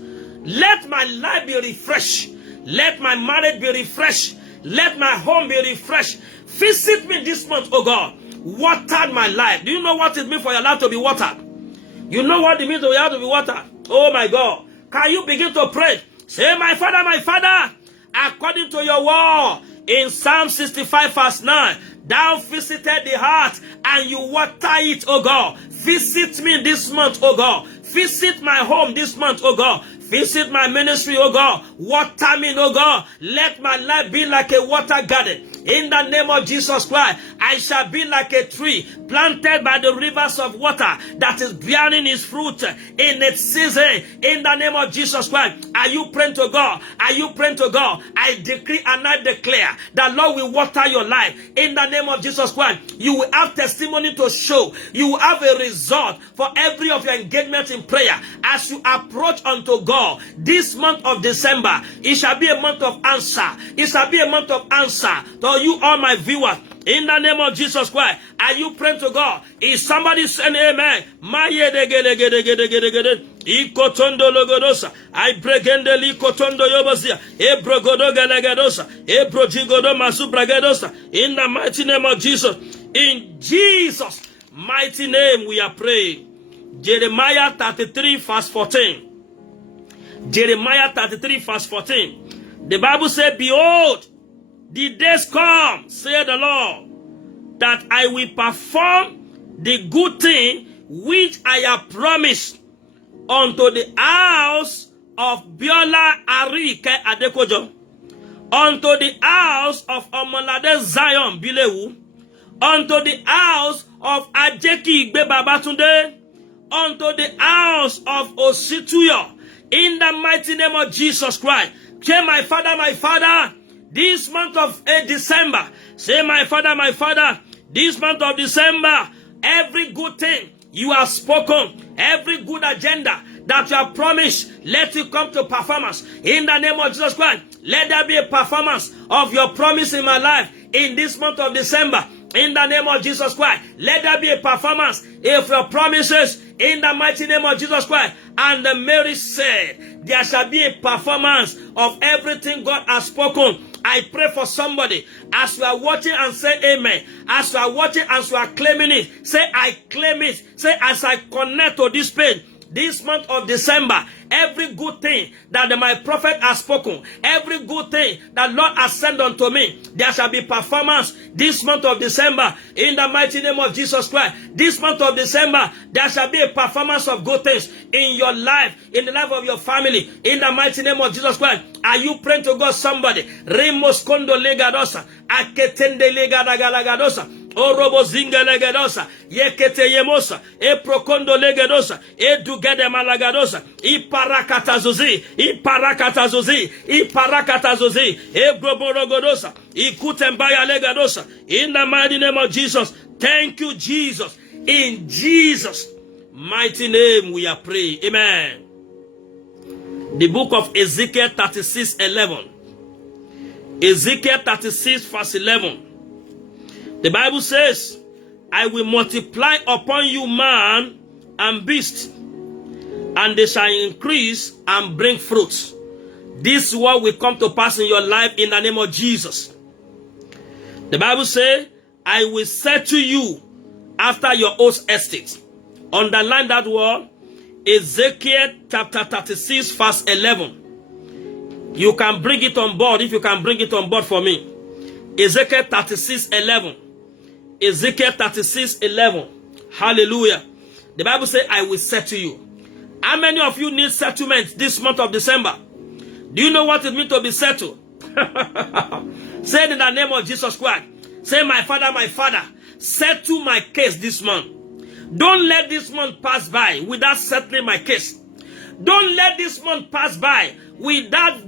Let my life be refreshed. Let my marriage be refreshed. Let my home be refreshed. Visit me this month, oh God. Water my life. Do you know what it means for your life to be watered? You know what it means for your life to be watered? Oh my God. Can you begin to pray? Say, my Father, according to your word in Psalm 65 verse 9, thou visited the heart and you water it, oh God. Visit me this month, oh God. Visit my home this month, oh God. Visit my ministry, oh God. Water me, oh God. Let my life be like a water garden. In the name of Jesus Christ, I shall be like a tree planted by the rivers of water that is bearing its fruit in its season. In the name of Jesus Christ, are you praying to God? Are you praying to God? I decree and I declare that Lord will water your life. In the name of Jesus Christ, you will have testimony to show. You will have a result for every of your engagement in prayer. As you approach unto God, this month of December, it shall be a month of answer. It shall be a month of answer to you, all my viewers. In the name of Jesus Christ, are you praying to God? Is somebody saying amen? I pregende li kotondo yobosia. Ebrogodo galegadosa. Ebrojigodo masubragadosa. In the mighty name of Jesus. In Jesus' mighty name we are praying. Jeremiah 33 verse 14. Jeremiah 33 verse 14. The Bible says, behold, the days come, saith the Lord, that I will perform the good thing which I have promised unto the house of Biola Arike Adekojo, unto the house of Omalade Zion Bilewu, unto the house of Ajeki Igbe Babatunde, unto the house of Osituyo, in the mighty name of Jesus Christ. Say, my Father, this month of December, say, my Father, this month of December, every good thing you have spoken, every good agenda that you have promised, let it come to performance. In the name of Jesus Christ, let there be a performance of your promise in my life in this month of December. In the name of Jesus Christ, let there be a performance of your promises in the mighty name of Jesus Christ. And Mary said, there shall be a performance of everything God has spoken. I pray for somebody as you are watching and say amen. As you are watching, as you are claiming it, say I claim it. Say as I connect to this pain. This month of December, every good thing that my prophet has spoken, every good thing that Lord has sent unto me, there shall be performance this month of December in the mighty name of Jesus Christ. This month of December, there shall be a performance of good things in your life, in the life of your family, in the mighty name of Jesus Christ. Are you praying to God, somebody? Remos kondo legadosa, aketende legadagaladosa. O robo zinga legadosa, yekete yemosa, e prokondo legadosa, e dugede malagadosa, i parakatazuzi, e broborogodosa, i kutembaya legadosa. In the mighty name of Jesus, thank you, Jesus. In Jesus' mighty name we are praying. Amen. The book of Ezekiel 36:11. Ezekiel 36 verse 11. The Bible says, I will multiply upon you man and beast, and they shall increase and bring fruit. This is what will come to pass in your life in the name of Jesus. The Bible says, I will settle you after your own estate. Underline that word. Ezekiel chapter 36 verse 11. You can bring it on board if you can bring it on board for me. Ezekiel 36:11. Ezekiel 36:11. Hallelujah. The Bible says, I will settle you. How many of you need settlement this month of December? Do you know what it means to be settled? Say it in the name of Jesus Christ. Say, my Father, settle my case this month. Don't let this month pass by without settling my case. Don't let this month pass by without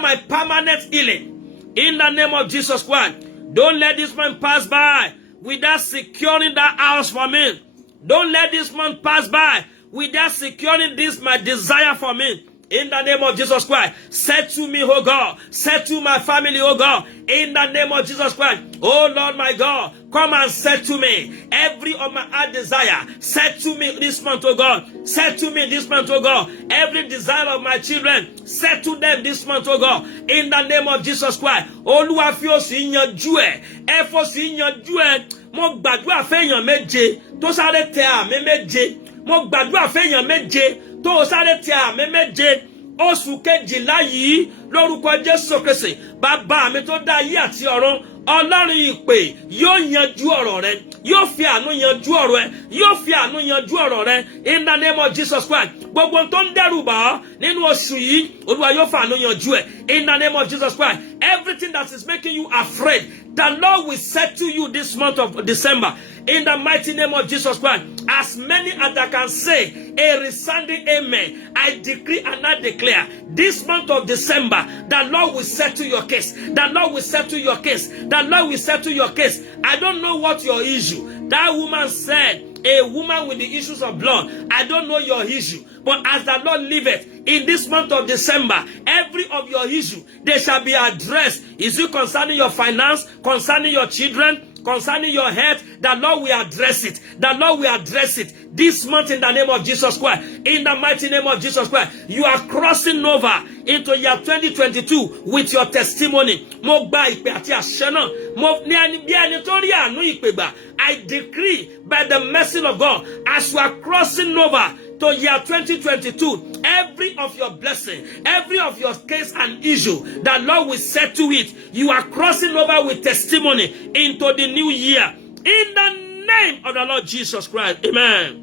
my permanent healing. In the name of Jesus Christ. Don't let this month pass by without securing that house for me. Don't let this month pass by without securing this my desire for me. In the name of Jesus Christ, settle me, oh God. Settle my family, oh God. In the name of Jesus Christ, oh Lord my God, come and settle me. Every of my heart desire, settle me this month, oh God. Settle me this month, oh God. Every desire of my children, settle them this month, oh God. In the name of Jesus Christ, Olúwa fi òsì yanjú ẹ. Ẹ fòsì yanjú ẹ. Mo gbàdúrà fẹ́yàn méje tó sáré tẹ àmì méje. Mo gbàdúrà fẹ́yàn méje tó sáré tẹ àmì méje. Oṣù kejìlá yìí lórúkọ Jésù Kristi, bàbá mi tó dá ayé àti ọ̀run, Ọlọ́run ìpè yóò yanjú ọ̀rọ̀ rẹ, yóò fi àánú yanjú ọ̀rọ̀ rẹ, yóò fi àánú yanjú ọ̀rọ̀ rẹ. In the name of Jesus Christ, gbogbo tó ń dẹ́rù bà ọ́ nínú oṣù yìí, Olúwa yóò fi àánú yanjú ẹ̀. In the name of Jesus Christ, everything that is making you afraid, the Lord will settle you this month of December. In the mighty name of Jesus Christ, as many as I can say a resounding amen, I decree and I declare this month of December, the Lord will settle your case. The Lord will settle your case. The Lord will settle your case. I don't know what your issue. That woman said, a woman with the issues of blood. I don't know your issue. But as the Lord liveth, in this month of December, every of your issue, they shall be addressed. Is it concerning your finance, concerning your children, concerning your health? The Lord will address it. The Lord will address it this month in the name of Jesus Christ. In the mighty name of Jesus Christ, you are crossing over into year 2022 with your testimony. Mo gba ìpè àti àṣẹ náà. Mo ní ẹni bí ẹni tó rí àánú ìpè gbà. I decree by the mercy of God, as you are crossing over to year 2022, every of your blessing, every of your case and issue, the Lord will settle it. You are crossing over with testimony into the new year. In the name of the Lord Jesus Christ. Amen.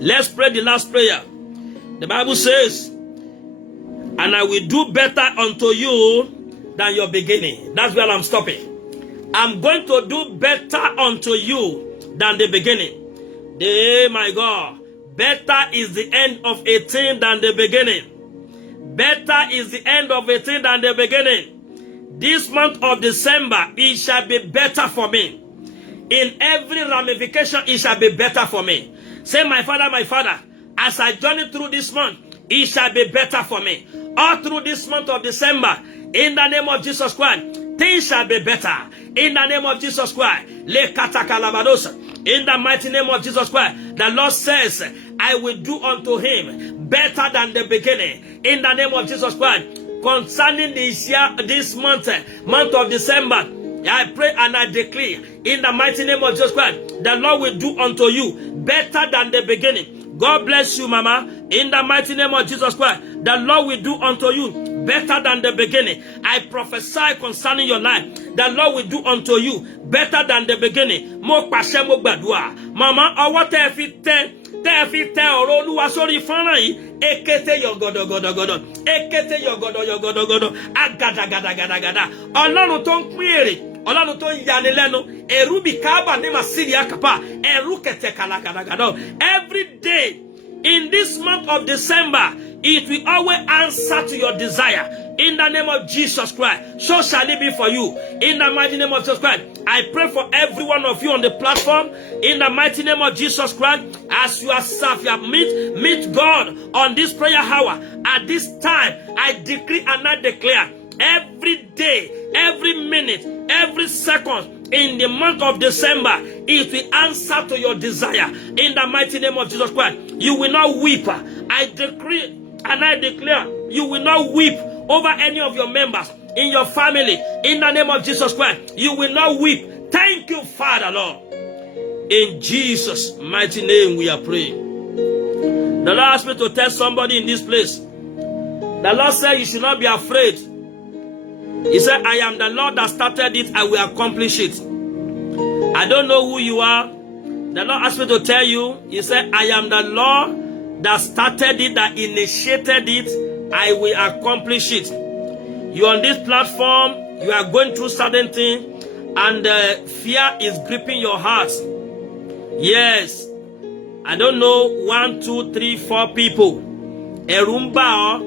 Let's pray the last prayer. The Bible says, and I will do better unto you than your beginning. That's where I'm stopping. I'm going to do better unto you than the beginning. My God. Better is the end of a thing than the beginning. Better is the end of a thing than the beginning. This month of December, it shall be better for me. In every ramification, it shall be better for me. Say, my Father, as I journey through this month, it shall be better for me. All through this month of December, in the name of Jesus Christ, things shall be better. In the name of Jesus Christ, in the mighty name of Jesus Christ, the Lord says, I will do unto him better than the beginning. In the name of Jesus Christ, concerning this month of December, I pray and I declare, in the mighty name of Jesus Christ, the Lord will do unto you better than the beginning. God bless you, Mama. In the mighty name of Jesus Christ, the Lord will do unto you better than the beginning. I prophesy concerning your life, the Lord will do unto you better than the beginning. Mo pàṣẹ mo gbàdúrà. Mama, ọwọ́ tẹ́ fi tẹ ọ̀rọ̀ Olúwa sórí fọ́nrán yìí. Ekete yọ̀gọ̀dọ̀gọ̀dọ̀gọ̀dọ̀. Ekete yọ̀gọ̀dọ̀gọ̀dọ̀gọ̀dọ̀. Agadagadagada. Ọlọ́run tó ń pín èrè. Ọlọ́run tó ń yani lẹ́nu. Ẹ̀rù kábà ní màsírí àkàpà. Ẹ̀rù kẹ̀tẹ̀ kàlàgàdàgàdọ̀. Every day in this month of December, it will always answer to your desire. In the name of Jesus Christ, so shall it be for you. In the mighty name of Jesus Christ, I pray for every one of you on the platform. In the mighty name of Jesus Christ, as you are served, you meet God on this prayer hour. At this time, I decree and I declare, every day, every minute, every second, in the month of December, it will answer to your desire. In the mighty name of Jesus Christ, you will not weep. I decree and I declare, you will not weep over any of your members in your family. In the name of Jesus Christ, you will not weep. Thank you, Father, Lord. In Jesus' mighty name we are praying. The Lord asked me to tell somebody in this place. The Lord said you should not be afraid. He said, I am the Lord that started it, I will accomplish it. I don't know who you are. The Lord asked me to tell you, he said, I am the Lord that started it, that initiated it, I will accomplish it. You on this platform, you are going through certain things, and fear is gripping your heart. Yes. I don't know, 1, 2, 3, 4 people. Erumba,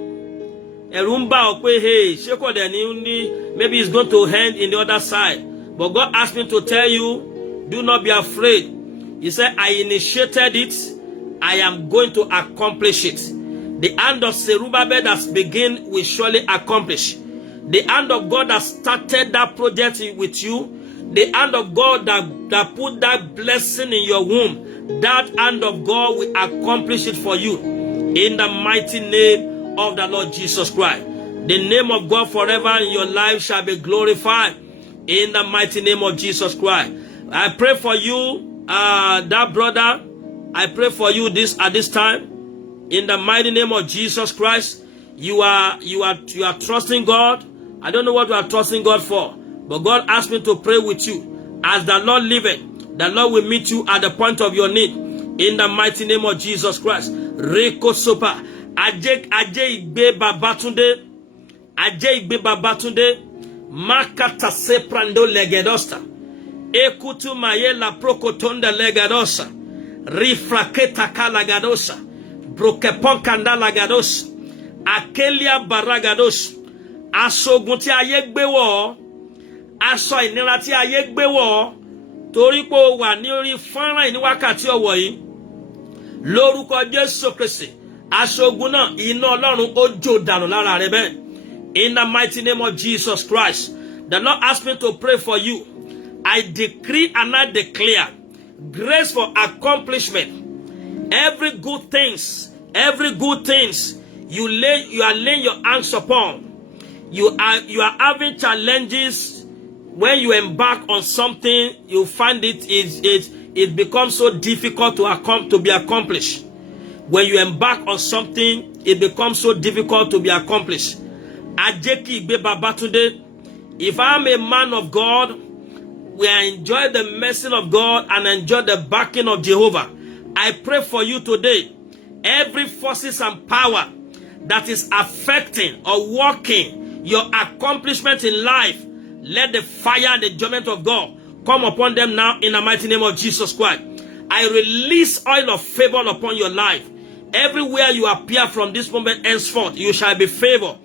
maybe it's going to end in the other side. But God asked me to tell you, do not be afraid. He said, I initiated it, I am going to accomplish it. The hand of Zerubbabel that's begin will surely accomplish. The hand of God that started that project with you, the hand of God that put that blessing in your womb, that hand of God will accomplish it for you. In the mighty name of the Lord Jesus Christ. The name of God forever in your life shall be glorified. In the mighty name of Jesus Christ. I pray for you, that brother. I pray for you at this time. In the mighty name of Jesus Christ, you are trusting God. I don't know what you are trusting God for, but God asked me to pray with you. As the Lord liveth, the Lord will meet you at the point of your need. In the mighty name of Jesus Christ. Reko sopa. Aje igbe babatunde. Makata seprando legedosta. Ekutu maye la prokotonda legadosa. Rifraketa kalagadosa. Brokepon kanda lagados. Akelia baragados. Aṣogun tí ayé gbé wọ̀, aṣọ ìnira tí ayé gbé wọ̀, torí pé ó wà ní orí fọ́nrán ní wákàtí ọ̀wọ̀ yìí. Lórúkọ Jésù Kristi, aṣogun náà iná Ọlọ́run ó jó dànù lára rẹ̀ bẹ́ẹ̀. In the mighty name of Jesus Christ, the Lord asked me to pray for you. I decree and I declare grace for accomplishment. Every good things you are laying your hands upon. You are having challenges. When you embark on something, you find it becomes so difficult to be accomplished. When you embark on something, it becomes so difficult to be accomplished. Ajeki Igbe Babatunde, if I'm a man of God, we enjoy the mercy of God and enjoy the backing of Jehovah. I pray for you today. Every forces and power that is affecting or working your accomplishment in life, let the fire and the judgment of God come upon them now in the mighty name of Jesus Christ. I release oil of favor upon your life. Everywhere you appear from this moment henceforth, you shall be favored.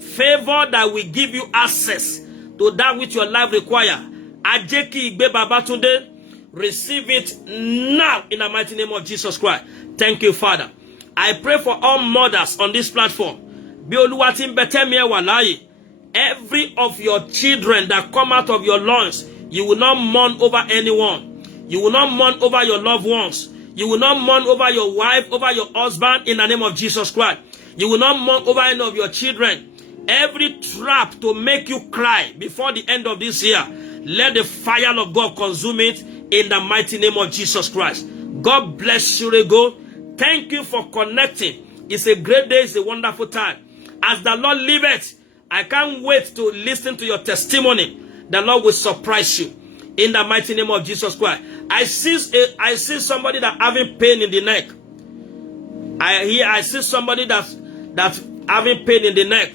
Favor that will give you access to that which your life requires. Ajeki Igbe Babatunde, Receive it now in the mighty name of Jesus Christ. Thank you, Father. I pray for all mothers on this platform. Every of your children that come out of your loins, you will not mourn over anyone. You will not mourn over your loved ones. You will not mourn over your wife, over your husband in the name of Jesus Christ. You will not mourn over any of your children. Every trap to make you cry before the end of this year, let the fire of God consume it in the mighty name of Jesus Christ. God bless you, Rego. Thank you for connecting. It's a great day. It's a wonderful time. As the Lord liveth, I can't wait to listen to your testimony. The Lord will surprise you in the mighty name of Jesus Christ. I see somebody that having pain in the neck. I see somebody that's having pain in the neck.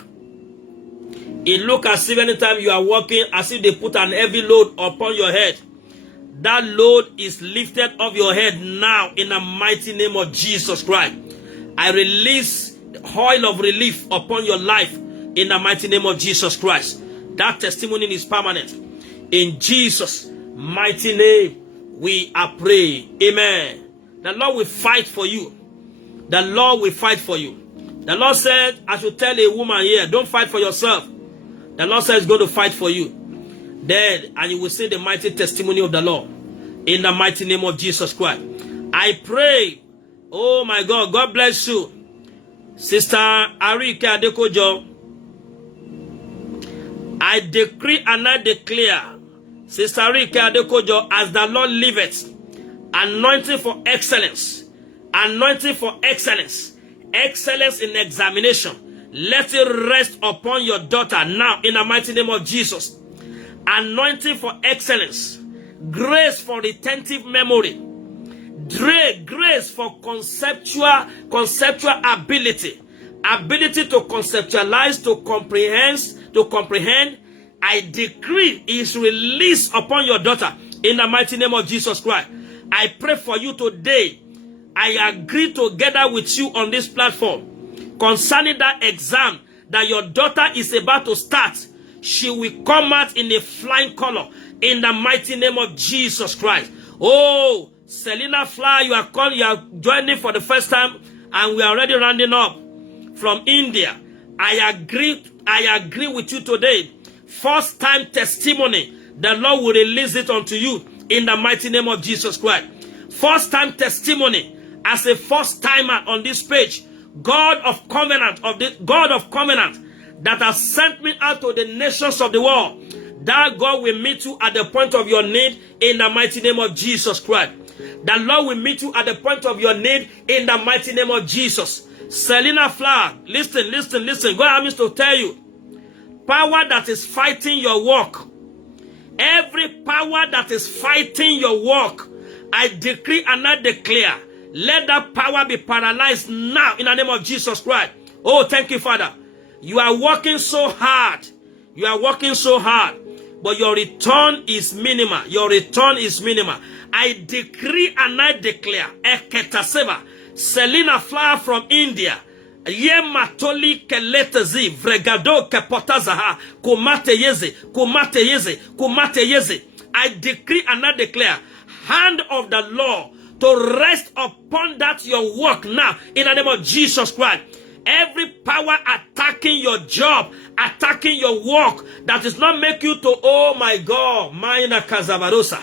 It looks as if anytime you are walking, as if they put an heavy load upon your head. That load is lifted off your head now in the mighty name of Jesus Christ. I release the oil of relief upon your life in the mighty name of Jesus Christ. That testimony is permanent. In Jesus' mighty name, we are praying. Amen. The Lord will fight for you. The Lord will fight for you. The Lord said, I should tell a woman here, don't fight for yourself. The Lord says, going to fight for you. Then, and you will see the mighty testimony of the Lord. In the mighty name of Jesus Christ. I pray. Oh my God. God bless you. Sister Arike Adekojo. I decree and I declare. Sister Arike Adekojo, as the Lord liveth. Anointing for excellence. Anointing for excellence. Excellence in examination. Let it rest upon your daughter now in the mighty name of Jesus. Anointing for excellence. Grace for retentive memory. Grace for conceptual ability. Ability to conceptualize, to comprehend. I decree is released upon your daughter in the mighty name of Jesus Christ. I pray for you today. I agree together with you on this platform concerning that exam that your daughter is about to start. She will come out in a flying color in the mighty name of Jesus Christ. Oh, Selena Fly, you are joining for the first time, and we are already rounding up from India. I agree with you today. First time testimony, the Lord will release it unto you in the mighty name of Jesus Christ. First time testimony, as a first timer on this page, God of covenant that has sent me out to the nations of the world, that God will meet you at the point of your need in the mighty name of Jesus Christ. The Lord will meet you at the point of your need in the mighty name of Jesus. Selena Flower, listen. God has to tell you, power that is fighting your work, every power that is fighting your work, I decree and I declare, let that power be paralyzed now in the name of Jesus Christ. Oh, thank you, Father. You are working so hard. But your return is minimal. I decree and I declare, Eketaseva, Selena Flower from India, Yematoli keletezi, Vregado kepotazaha, kumate yeze. I decree and I declare, hand of the Lord to rest upon that your work now in the name of Jesus Christ. Every power attacking your job, attacking your work, that is not make you to, oh my God, Maina Kazavarosa.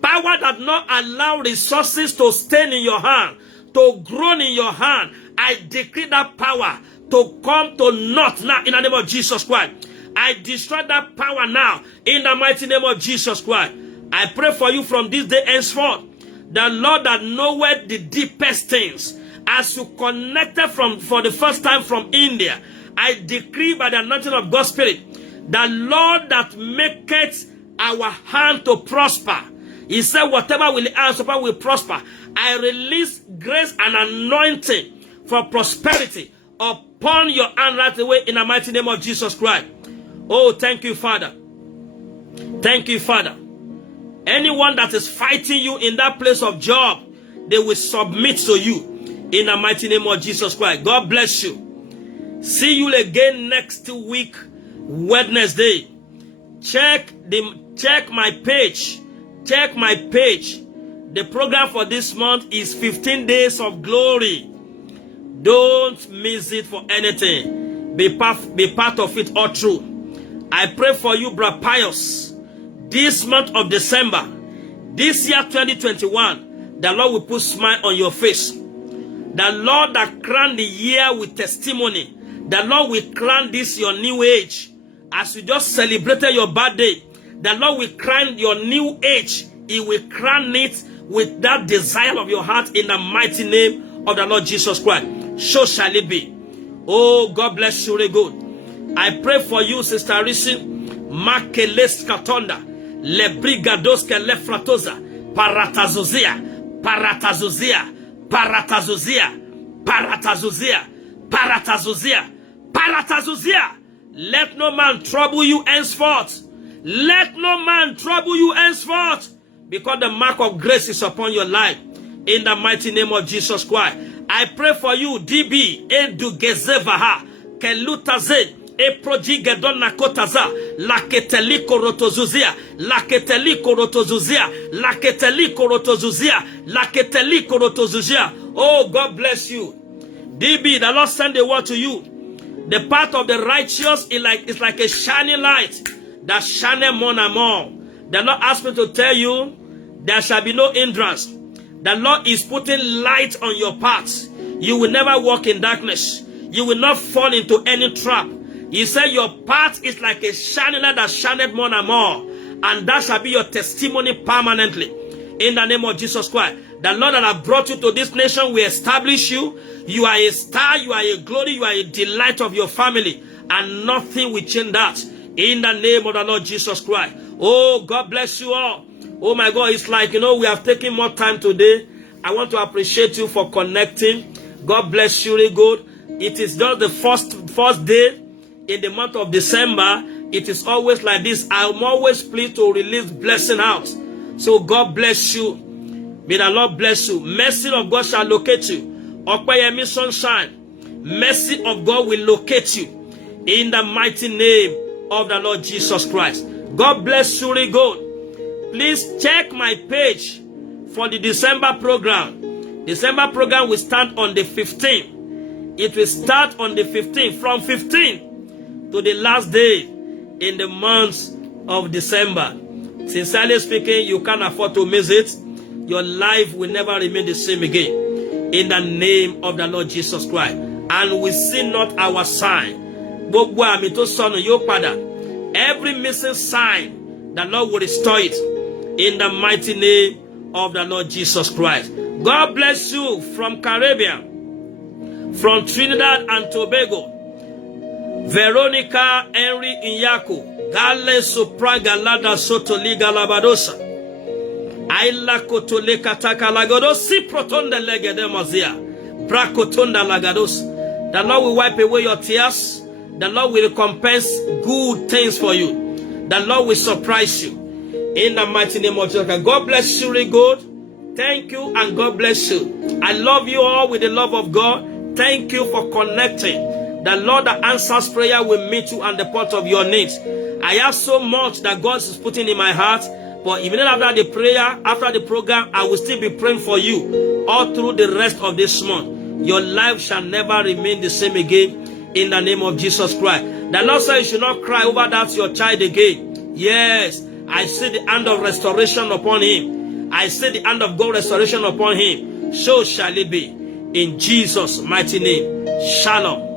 Power that not allow resources to stand in your hand, to grow in your hand. I decree that power to come to naught now in the name of Jesus Christ. I destroy that power now in the mighty name of Jesus Christ. I pray for you from this day henceforth. The Lord that knoweth the deepest things, as you connected for the first time from India, I decree by the anointing of God's Spirit, the Lord that maketh our hand to prosper. He said, whatever will answer will prosper. I release grace and anointing for prosperity upon your hand right away in the mighty name of Jesus Christ. Oh, thank you, Father. Thank you, Father. Anyone that is fighting you in that place of job, they will submit to you in the mighty name of Jesus Christ. God bless you. See you again next week, Wednesday. Check my page. The program for this month is 15 days of glory. Don't miss it for anything. Be part of it all through. I pray for you, Brother Pius. This month of December, this year 2021, the Lord will put a smile on your face. The Lord that crowned the year with testimony, the Lord will crown this your new age. As you just celebrated your birthday, the Lord will crown your new age. He will crown it with that desire of your heart in the mighty name of the Lord Jesus Christ. So shall it be. Oh, God bless you, really good. I pray for you, Sister Risi. Makeles katonda, lebrigadoske lefratoza, paratazuzia, paratazuzia, paratazuzia, paratazuzia, paratazuzia, paratazuzia. Let no man trouble you henceforth. Let no man trouble you henceforth, because the mark of grace is upon your life. In the mighty name of Jesus Christ. I pray for you, DB, Edugezevaha, Kelutaze, Eprojigedon Nakotaza, Laketeliko Rotozuzia, Laketeliko Rotozuzia, Laketeliko Rotozuzia, Laketeliko Rotozuzia. Oh, God bless you. DB, the Lord send the word to you. The path of the righteous is like a shining light that shineth more and more. The Lord asked me to tell you, there shall be no hindrance. The Lord is putting light on your path. You will never walk in darkness. You will not fall into any trap. He said your path is like a shining light that shineth more and more. And that shall be your testimony permanently. In the name of Jesus Christ. The Lord that has brought you to this nation will establish you. You are a star, you are a glory, you are a delight of your family. And nothing will change that. In the name of the Lord Jesus Christ. Oh, God bless you all. Oh my God, it's like, we have taken more time today. I want to appreciate you for connecting. God bless you, really good. It is just the first day in the month of December. It is always like this. I'm always pleased to release blessing out. So God bless you. May the Lord bless you. Mercy of God shall locate you. Okpayemi sunshine. Mercy of God will locate you. In the mighty name of the Lord Jesus Christ. God bless you, really good. Please check my page for the December program. December program will start on the 15th. It will start on the 15th. From 15th to the last day in the month of December. Sincerely speaking, you can't afford to miss it. Your life will never remain the same again. In the name of the Lord Jesus Christ. And we see not our sign. Every missing sign, the Lord will restore it. In the mighty name of the Lord Jesus Christ. God bless you from Caribbean, from Trinidad and Tobago. Veronica Henry Inyako, Gale Sopraga Lada Soto Liga Labadosa, Aila Kotoleka Takalagadosi Protonda Legedemazia, Brakotonda Lagados. The Lord will wipe away your tears. The Lord will recompense good things for you. The Lord will surprise you. In the mighty name of Jesus. God bless you, really good. Thank you and God bless you. I love you all with the love of God. Thank you for connecting. The Lord that answers prayer will meet you at the point of your needs. I have so much that God is putting in my heart. But even after the prayer, after the program, I will still be praying for you all through the rest of this month. Your life shall never remain the same again. In the name of Jesus Christ. The Lord said you should not cry over that your child again. Yes. I see the hand of restoration upon him. I see the hand of God restoration upon him. So shall it be. In Jesus' mighty name. Shalom.